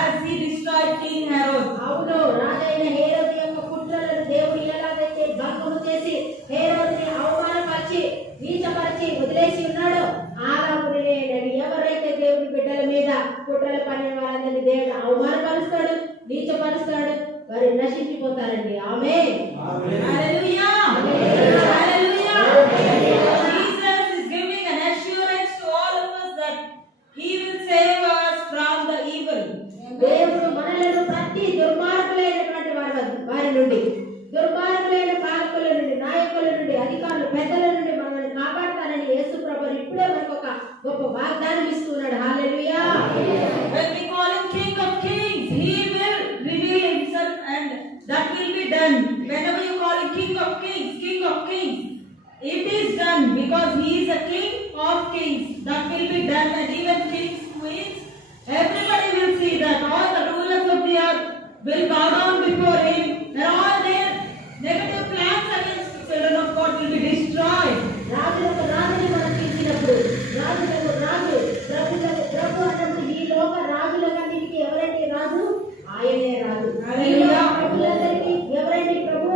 as He destroyed King Herod. అవును, రాజైన హేరోదు యొక్క కుట్రలను దేవుడు ఎలాగైతే భంగము చేసి హేరోదుని అవమానపరిచి నీచపరిచి వదిలేసి ఉన్నాడో, ఆలాపునే ఎవరైతే దేవుడి బిడ్డల మీద కుట్రలు పడిన వాళ్ళందరినీ దేవుడు అవమానపరుస్తాడు, నీచపరుస్తాడు, వారు నశించిపోతారండి. ఆమేన్. Hallelujah. Hallelujah. Jesus is giving an assurance to all of us that He will save us from the evil. దేవుడు మనలను ప్రతి దుర్మార్గులైనటువంటి వారి నుండి, దుర్మార్గులైన పాలకుల నుండి, నాయకుల నుండి It is done because he is a king of kings. That will be done, and even kings, queens, everybody will see that. All the rulers of the earth will bow down before him, and all their negative plans against the children of God will be destroyed. రాజులకు రాజుని మనం తీసినప్పుడు రాజులకు రాజు ప్రభులకు ప్రభు అన్నప్పుడు ఈ లోక రాజులకన్నిటికీ ఎవరండి రాజు? ఆయనే రాజు. ఈ లోక ప్రభులందరికీ ఎవరండి ప్రభు?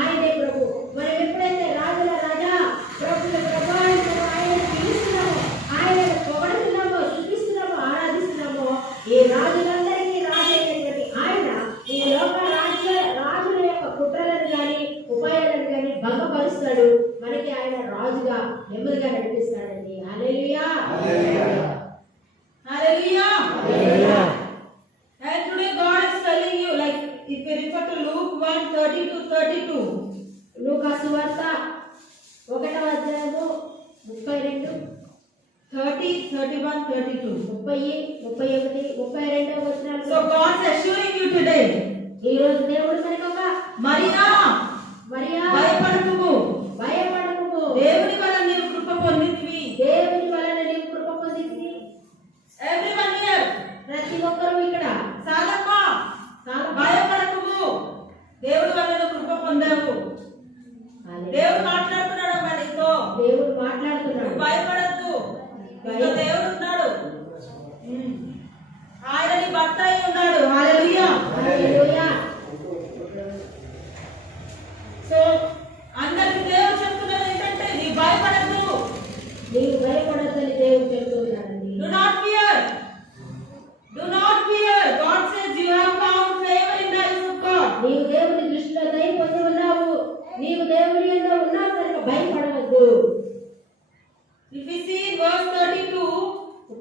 ఆయనే ప్రభు. మనం ఎప్పుడైతే రాజుల రాజా ప్రభుల ప్రభు ఆయన పిలుస్తున్నామో, ఆయన పొగడుతున్నామో, చూపిస్తున్నామో, ఆరాధిస్తున్నామో, ఈ రాజులందరికీ రాజైనటువంటి ఆయన ఈ లోక రాజుల యొక్క కుట్రలను కానీ ఉపాయాలను కానీ భంగపరుస్తాడు. మనకి ఆయన రాజుగా నెమ్మదిగా నడిపిస్తాడండి. హల్లెలూయా. Hallelujah. And today God is telling you, like if you refer to Luke 1:30-32. లూకా సువార్త 1వ అధ్యాయము 32, 30, 31, 32. 30, 31, 32 వచనాలు. So God is assuring you today, ఈ రోజు దేవుడు మనకు ఒక Maria, మరియా భయపడకుము, భయపడకుము, దేవుని వలన నీవు కృప పొందితివి. దేవుని వలన నీవు కృప పొందితివి. Everyone here, ప్రతి ఒక్కరూ ఇక్కడ సాలమ్మ, చాలా భయపడకుము, దేవుడి వలన కృప పొందావు. దేవుడు మాట్లాడుతున్నాడు మనతో. దేవుడు మాట్లాడుతున్నాడు. భయపడద్దు, ఇంకా దేవుడు ఉన్నాడు. ఆయన నీ భర్త అయి ఉన్నాడు. హల్లెలూయా. హల్లెలూయా. సో అందరికి దేవుడు చెప్తున్నది ఏంటంటే నీ భయపడద్దు. నీవు భయపడొద్దని దేవుడు చెప్తున్నాడండి. Do not fear. Do not fear. God says you have found favor in the eyes of God. నీవు దేవుని దృష్టిలో దయ పొంది ఉన్నావు. నీవు దేవుని యందు ఉన్నావు కనుక భయపడవద్దు. If we see in verse 32,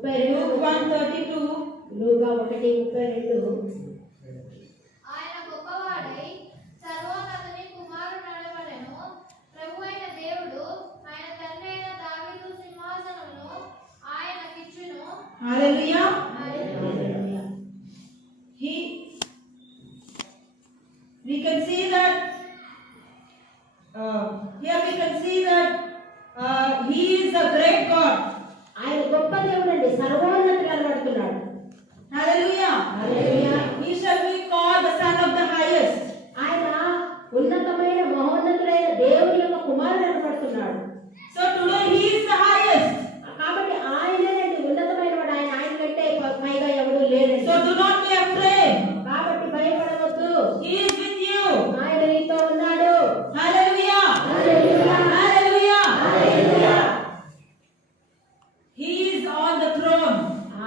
32, Luke 1:32, లూకా 1:32. ఆయన గొప్పవాడై సర్వోన్నతుని కుమారుడు నడవడెను. ప్రభువైన దేవుడు ఆయన తండ్రి అయిన దావీదు సింహాసనమును ఆయనకిచ్చును. hallelujah. Hallelujah. We can see that here we can see that he is a great God. ఆయన గొప్ప దేవుడండి, సర్వోన్నతుడు అనబడుతున్నాడు. Hallelujah. Hallelujah. He shall be called the Son of the Highest. ఆయన ఉన్నతమైన మహోన్నతుడైన దేవుని యొక్క కుమారుడు అనబడుతున్నాడు. So today he is the highest. కాబట్టి ఆయనేనండి ఉన్నతమైన వాడు. ఆయన కంటే పైగా ఎవడు లేడండి. So do not be afraid. కాబట్టి భయపడవద్దు. He is with you. ఆయన నీతో ఉన్నాడు. Hallelujah. Hallelujah. Hallelujah. Hallelujah. He is on the throne.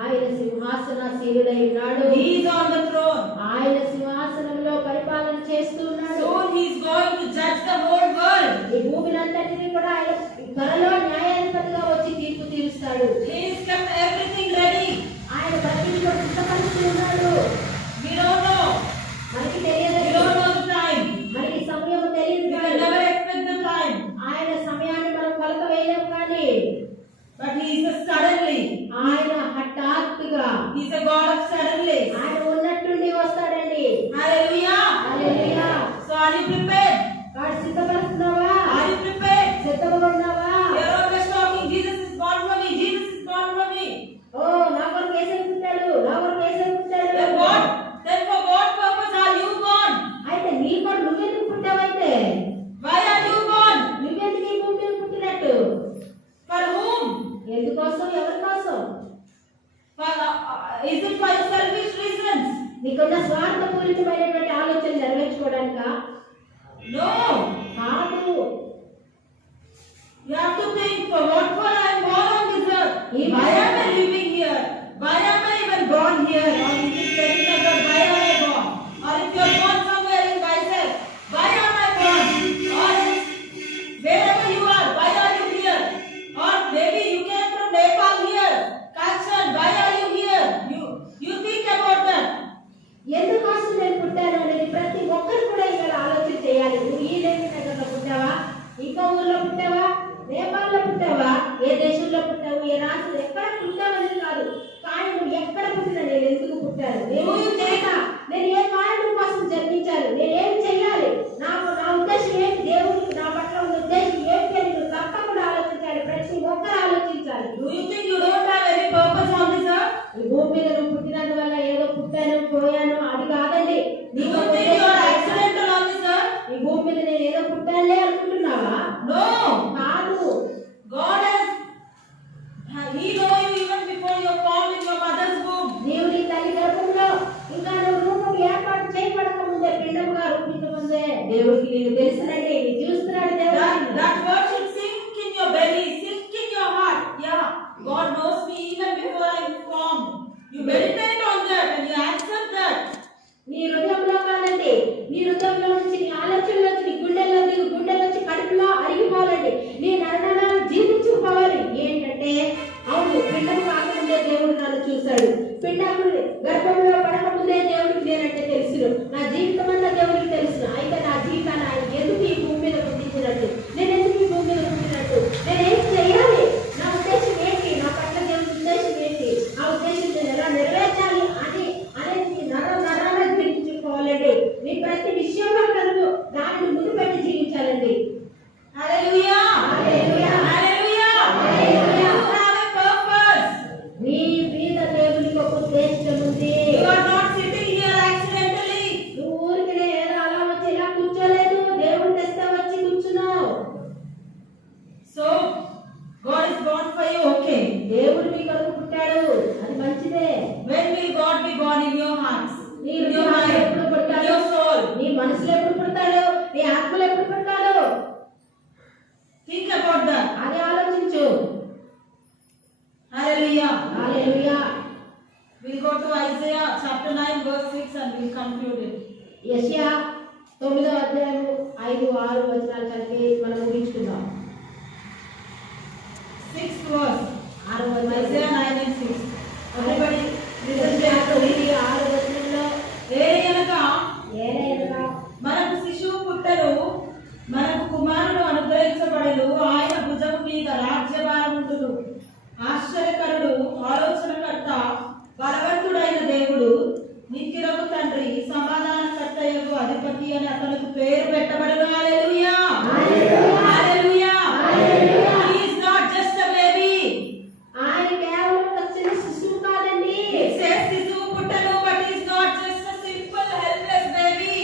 ఆయన సింహాసనాసీనుడై ఉన్నాడు. He is on the throne. ఆయన సింహాసనంలో పరిపాలన చేస్తూ ఉన్నాడు. Soon he is going to judge the whole world. ఈ భూమినంతటిని కూడా ఆయన త్వరలో న్యాయాధిపతిగా వచ్చి తీర్పు తీరుస్తాడు. He has kept everything ready. ఆయన ప్రతిదీ కూడా సిద్ధపరుస్తూ ఉన్నాడు. We don't know. మనకి We తెలియదు. don't know the time. మనకి సమయం తెలియదు. We can never expect the time. ఆయన సమయాన్ని మనం కొలత వేయలేం కానీ But he is a suddenly. ఆయన హఠాత్తుగా He is a God of suddenly. ఆయన ఉన్నట్టుండి వస్తాడండి. Hallelujah. Hallelujah. So are you prepared? వాడు సిద్ధపడుతున్నావా? Are you prepared? సిద్ధంగా ఉన్నావా? We are always talking, Jesus is born for me. Jesus is born for me. ఓ నా కొరకు యేసయ్య పుట్టాడు, నా కొరకు యేసయ్య పుట్టాడు. Then for what purpose are you born? అయితే నీ కొరకు నువ్వెందుకు పుట్టావైతే? Why are you born? నువ్వెందుకు ఈ భూమి మీద పుట్టినట్టు? For whom? ఎందుకోసం? ఎవరి కోసం? Is it for your selfish reasons? నీకున్న స్వార్థపూరితమైనటువంటి ఆలోచన నెరవేర్చుకోవడానికా? No. కాదు. You have to think, for what for I am born on this earth? Why am I living here? Why am I even born here? Or in this place of God, why am I born? Or if you are born somewhere in myself, why am I born? Or wherever you are, why are you here? Or maybe you came from Nepal here, Kanchan, why are you here? You think about that. ఎందుకోసం నేను పుట్టాను అనేది ప్రతి ఒక్కరు కూడా ఇక్కడ ఆలోచన చేయాలి. నువ్వు ఈ నగర్లో పుట్టావా, ఇంకో ఊర్లో పుట్టావా, నేపాల్లో పుట్టావా, ఏ దేశంలో పుట్టావు, ఏ రాష్ట్రంలో ఎక్కడ పుట్టావనేది కాదు. కానీ నువ్వు ఎక్కడ పుట్టినా నేను ఎందుకు పుట్టాను, నేను ఏ కారణం కోసం జన్మించాను, నేను ఏం చెయ్యాలి, నా ఉద్దేశం ఏంటి, దేవుడికి నా పట్ల ఉన్న ఉద్దేశం ఏంటి అని నువ్వు చూసుకోవాలండి. నీ నరనరాలు జీవించుకోవాలి. ఏంటంటే అవును, పిండం కాకముందే దేవుడు నన్ను చూశాడు, పిండం గర్భంలో పడకముందే దేవుడికి నేనంటే తెలుసును, నా జీవితం అంతా దేవుడికి తెలుసును. అయితే నా జీవితాన్ని ఆయన ఎందుకు ఈ భూమి మీద పుట్టించినట్టు, నేను ఎందుకు ఈ భూమి మీద పుట్టినట్టు, నేనేం చేయాలి, నా ఉద్దేశం ఏంటి, నా పట్ల దేవుడి ఉద్దేశం ఏంటి, ఆ ఉద్దేశం నేను ఎలా నెరవేర్చాలి అనేది నరాల జీవించుకోవాలండి. నీ ప్రతి విషయంలో కనుక దానిని ముందు పెట్టి జీవించాలండి. Hallelujah. Hallelujah. Hallelujah. Hallelujah. You have a purpose. నీ మీద దేవునికి ఒక ఉద్దేశం ఉంది. You are not sitting here accidentally. నువ్వు ఊరికే ఏదో అలా వచ్చి ఇలా కూర్చోలేదు, దేవుడు తెస్తే వచ్చి కూర్చున్నావు. So God is born for you. Okay. దేవుడు నీ కొరకు పుట్టాడు, అది మంచిదే. When will God be born in your hearts? నీ In your హృదయంలో mind? ఎప్పుడు In పుడతాడు, your soul? నీ మనసులో ఎప్పుడు పుడతాడు, నీ ఆత్మలో ఎప్పుడు పుడతాడు, Think about that. అది ఆలోచించు. Hallelujah. Hallelujah. We'll go to Isaiah chapter 9 verse 6 and we'll conclude it. యెషయా 9వ అధ్యాయం 5-6 వచనాలు చదివి మనం ముగించుకుందాం. 6th verse. 6వ అధ్యాయం Isaiah 9 and 6. Everybody listen యెషయా carefully. 9:6 వచనంలో ఏలయనగా ఏలయనగా మనకు శిశువు పుట్టెను, మనకు కుమారుడు అనుగ్రహించబడెను, ఆయన భుజము మీద రాజ్యభారముండును. ఆశ్చర్యకరుడు, ఆలోచనకర్త, బలవంతుడైన దేవుడు, నిత్యులకు తండ్రి, సమాధానకర్తయగు అధిపతి అని అతనికి పేరు పెట్టబడును. హల్లెలూయా. హల్లెలూయా. He is not just a baby. ఆయన కేవలం ఒక చిన్న శిశువు కాదండి. It says శిశువు పుట్టెను, but he is not just a simple helpless baby.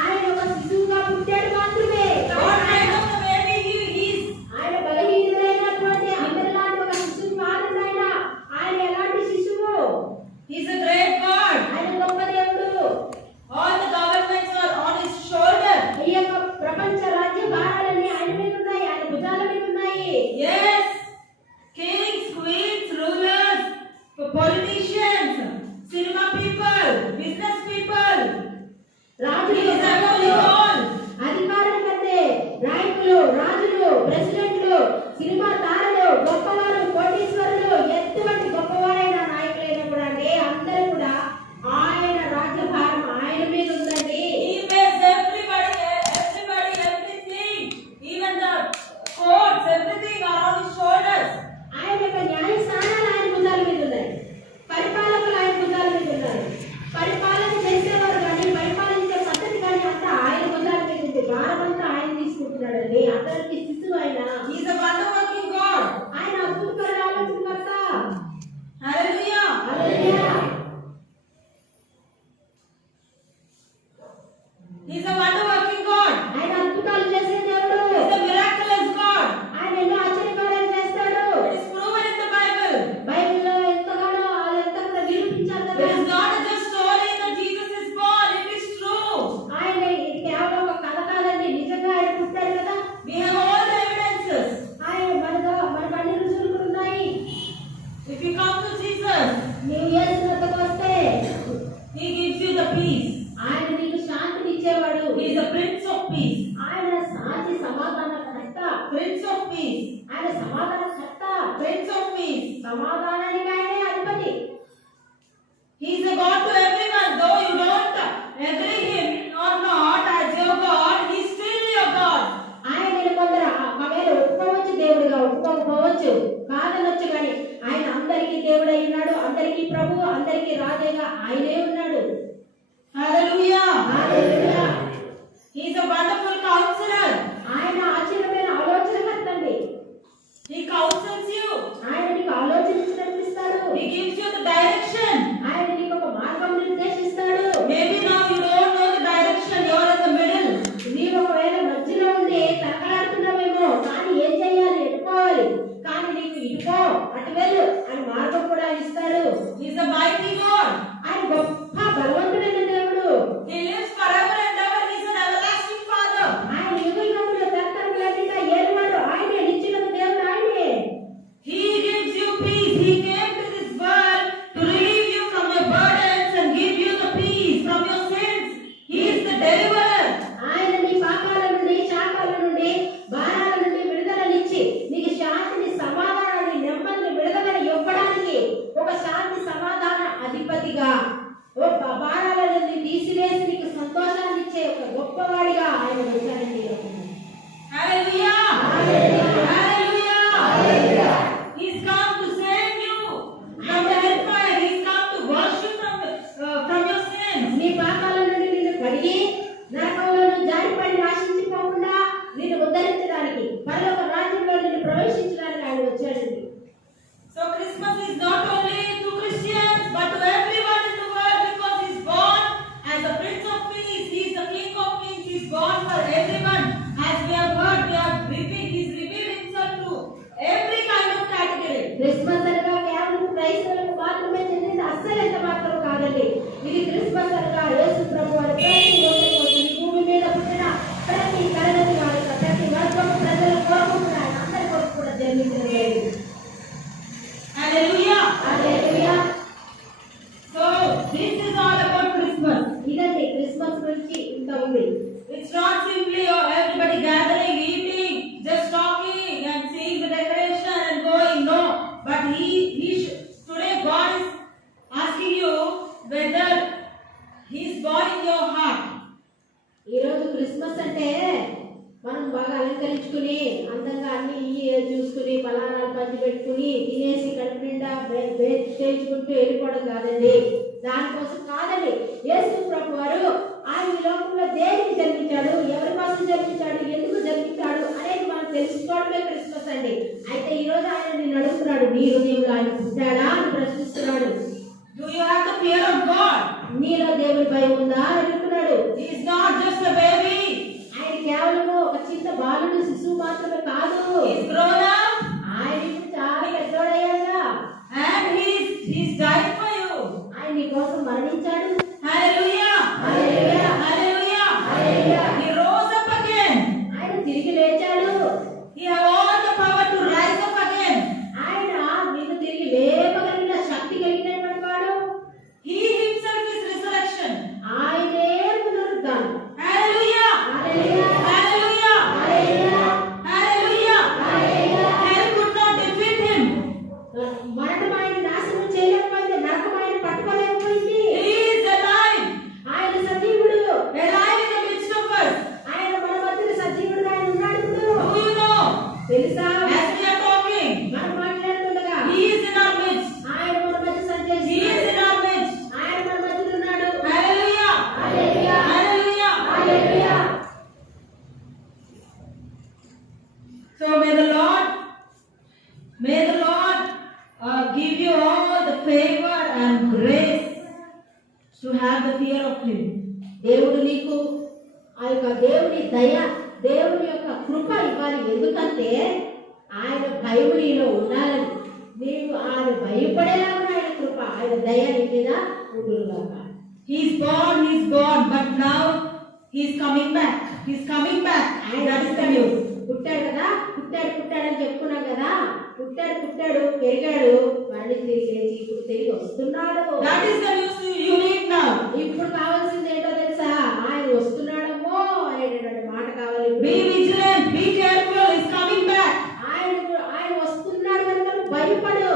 ఆయన ఒక శిశువుగా పుట్టాడు మాత్రమే. What kind of a baby he is? ఆయన బలహీనుడైనటువంటి అందరిలాంటి ఒక శిశువు కాదు ఆయన. ఆయన ఎలాంటి శిశువు? He is a great God. ఆయన గొప్ప దేవుడు. All the governments are on his shoulder. ఈ యొక్క ప్రపంచ రాజ్య భారాలన్నీ ఆయన మీద ఉన్నాయి, ఆయన భుజాల మీద ఉన్నాయి. Yes, kings, queens, rulers, politicians, cinema people, business people. He రాజులు, is above it all. అధికారుల కంటే నాయకులు, రాజులు, ప్రెసిడెంట్లు, సినిమా తారలు, గొప్పవారు, కోటీశ్వరులు, ఎటువంటి గొప్పవారైన నాయకులైనా కూడా అండి, అందరూ కూడా ఆయన రాజ్యభారం ఆయన మీద ఉందండి. He makes everybody, everything, even the courts, everything are on his shoulders. ఆయన యొక్క న్యాయస్థానాలు ఆయన భుజాల మీద ఉన్నాయి, పరిపాలకులు ఆయన భుజాల మీద ఉన్నారు, పరిపాలన చేసేవారు కానీ పరిపాలించే పద్ధతి కానీ అంతా ఆయన భుజాల మీద ఉంది. భారం అంతా ఆయన తీసుకుంటున్నాడండి. అతనికి శిశువు ఆయన. He is a wonder working God. ఆయన అద్భుతకర ఆలోచనకర్త. Hallelujah. Hallelujah. He is a wonder working God. ఆయన అద్భుతాలు చేసే దేవుడు. He is a miraculous God. ఆయన ఎన్నో ఆశ్చర్యకార్యాలు చేస్తాడు. It is proven in the Bible. బైబిల్లో ఎంతగానో అదంతా కూడా నిరూపించారు It కదా. is not just story that Jesus is born. It is true. ఆయన ఇది కేవలం ఒక కథ కాదండి, నిజంగా ఆయన పుట్టాడు కదా. We have all the evidences. ఆయన మనకు అన్ని రుజువులు కూడా ఉన్నాయి. If you come to Jesus, నీవు యేసు వద్దకు వస్తే He gives you the peace. ఆయన నీకు శాంతిని ఇచ్చేవాడు. He is the Prince of Peace. ఆయన శాంతి సమాధానకర్త. Prince of Peace. ఆయన సమాధానకర్త. Prince of Peace. సమాధానానికి ఆయనే అధిపతి. He is a God to everyone. Though you don't agree Him or not as your God, He is still your God. ఆయన కొందరు ఒకవేళ ఒప్పుకోవచ్చు, దేవుడిగా ఒప్పుకోకపోవచ్చు, కాదనొచ్చు, కానీ ఆయన అందరికీ దేవుడై ఉన్నాడు, అందరికీ ప్రభు, అందరికీ రాజుగా ఆయనే ఉన్నాడు. Hallelujah. Hallelujah. He is a wonderful counselor. ఆయన ఆశ్చర్యమైన ఆలోచనకర్త అండి. He counsels you. ఆయన నీకు ఆలోచించిస్తాడు. He gives you the direction. ఆయన నీకు ఒక మార్గం నిర్దేశిస్తాడు. Maybe now you don't know the direction. You are in the middle. నీవు ఒకవేళ మధ్యలో ఉండి తగలాడుతున్నావేమో, కానీ ఏం చేయాలి, ఎట్టుకోవాలి, కానీ నీకు ఇటుకో, అటు వెళ్ళు అని మార్గం కూడా ఇస్తాడు. He is a mighty God. ఆయన గొప్ప బలవంతుడైన దేవుడు. He Christmas is not only to Christians but to everyone in the world because He's born as the Prince of Peace. He's the King of Kings. He's born for everyone. As we have heard, He's revealed Himself to every kind of category. Christmas అనగా కేవలం క్రైస్తవులకు మాత్రమే చెందింది అస్సలు ఎంత మాత్రం కాదండి. ఇది క్రిస్మస్ అనగా యేసు ప్రభు వారి ప్రతి ఒక్కరి కోసం ఈ భూమి మీద పుట్టిన ప్రతి తరగతి వారి ప్రతి వర్గం ప్రజల కొరకు కూడా ఆయన అందరి కొరకు కూడా జన్మించలేదు. Hallelujah. Hallelujah. So this is all about Christmas. ఇదండి క్రిస్మస్ గురించి ఇంత ఉంది. It's not simply everybody gathering, eating, just talking and seeing the decoration and going. No, but today God is asking you whether He's born in your heart. ఈ రోజు Christmas అంటే మనం బాగా అలంకరించుకుని అందంగా అన్ని చూసుకుని పలారాలు పంచి పెట్టుకుని తినేసి కడుపు నిండా చేయించుకుంటూ వెళ్ళిపోవడం కాదండి. దానికోసం కాదండి. యేసు ప్రభు వారు ఆయన ఈ లోకంలో దేనికి జన్మించాడు, ఎవరి కోసం జన్మించాడు, ఎందుకు జన్మించాడు అనేది మనం తెలుసుకోవడమే క్రిస్మస్ అండి. అయితే ఈ రోజు ఆయన నిన్ను అడుగుతున్నాడు, నీ హృదయంలో ఆయన పుట్టాడా అని ప్రశ్నిస్తున్నాడు. Do you have the fear of God? నీలో దేవుని భయం ఉందా అని అడుగుతున్నాడు. He is not just a baby. ఆయన కేవలం ఒక చిన్న బాలుడు, శిశువు మాత్రమే కాదు. He is grown up ఆయన ఇప్పుడు చాలా పెద్దోడయ్యాగా. and He's died for you. ఆయన నీ కోసం మరణించాడు. Hallelujah. Hallelujah. Hallelujah. Hallelujah. He rose up again. ఆయన తిరిగి లేచాడు. He have all the power to rise up again. ఆయన నిన్ను తిరిగి లేపగలిగిన శక్తి కలిగినటువంటి వాడు. He Himself is resurrection. ఆయనే పునరుద్ధానం. Hallelujah. Hallelujah. Hallelujah. Hallelujah. Hallelujah. Hallelujah. Hell could not defeat Him. మరణం ఆయన నాశనం చేయలేకపోయింది, నరకం ఆయన పట్టుకోలేకపోయింది. He is alive. ఆయన సజీవుడు. Alive in the midst of us. ఆయన మన మధ్య సజీవుడుగా ఆయన ఉన్నాడు ఇప్పుడు. Do you know? తెలుసా? As we are talking, మనం మాట్లాడుతుండగా He is in our midst. ఆయన మన మధ్య He is సంచరిస్తున్నాడు. in our midst. ఆయన మన మధ్య ఉన్నాడు. Hallelujah. Hallelujah. Hallelujah. Hallelujah. So may the Lord give you all the favor and grace to have the fear of Him. దేవుడు నీకు ఆ యొక్క దేవుని దయ, దేవుని యొక్క కృప ఇవ్వాలి. ఎందుకంటే ఆయన భయం నీలో ఉండాలని, నీవు ఆయన భయపడేలాగా ఆయన కృప, ఆయన దయ నీ మీద ఉండుగాక. He's born, but now He's coming back. He's coming back. ఆయన That is the news. పుట్టాడు కదా, పుట్టాడని చెప్పుకున్నాం కదా. పుట్టాడు పెరిగాడు, మళ్ళీ తిరిగి లేచి ఇప్పుడు తిరిగి వస్తున్నాడు. That is the news you need now. ఇప్పుడు కావాల్సింది ఏంటో తెలుసా? ఆయన వస్తున్నాడమ్మో అనేటటువంటి మాట కావాలి. Be vigilant, be careful. He's coming back. ఆయన వస్తున్నాడు కనుక నువ్వు భయపడు,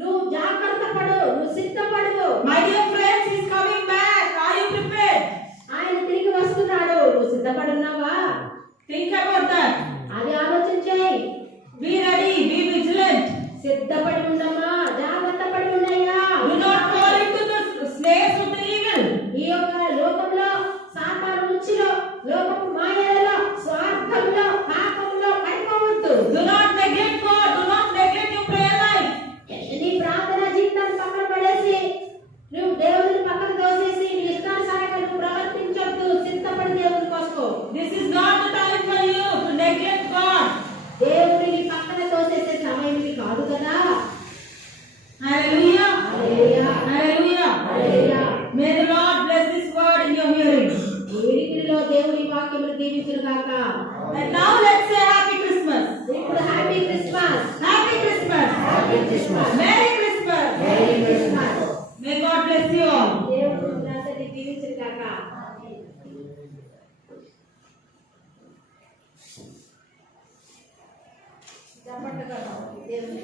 నువ్వు జాగ్రత్త పడు, నువ్వు సిద్ధపడు. My dear friends, He's coming back. Are you prepared? ఆయన తిరిగి వస్తున్నాడు, నువ్వు సిద్ధపడున్నావా? Think about that. అది ఆలోచించాయి. Be ready, be vigilant. సిద్ధపడి ఉండమ్మా, జాగ్రత్త పడి ఉన్నాయా. Do not fall into the snares of the evil. ఈ యొక్క లోకంలో, సాతాను ఉచ్చులో, లోకపు మాయలలో, స్వార్థంలో, పాపంలో పడిపోవద్దు. Do not neglect God. Do not neglect your prayer life. నీ ప్రార్థన జీవితాన్ని పక్కన పడేసి, నువ్వు దేవుడిని పక్కన తోసేసి నీ ఇష్టానుసారంగా నువ్వు ప్రవర్తించొద్దు. సిద్ధపడి దేవుని కోసుకో. This is not the time for you to neglect God. దేవుడిని పక్కన తోసేసే సమయం ఇది కాదు కదా. Hallelujah. Hallelujah. Hallelujah. Hallelujah. May the Lord bless this word in your hearing. ఈ వినికిడిలో దేవుని వాక్యమును దీవించును గాక. And now let's say Happy Christmas. ఇప్పుడు happy Christmas. Happy Christmas. Happy Christmas. Merry Christmas. Merry Christmas. May God bless you all. దేవుడు అందరినీ దీవించును గాక. చప్పట్లు కొడదాం. దేవుని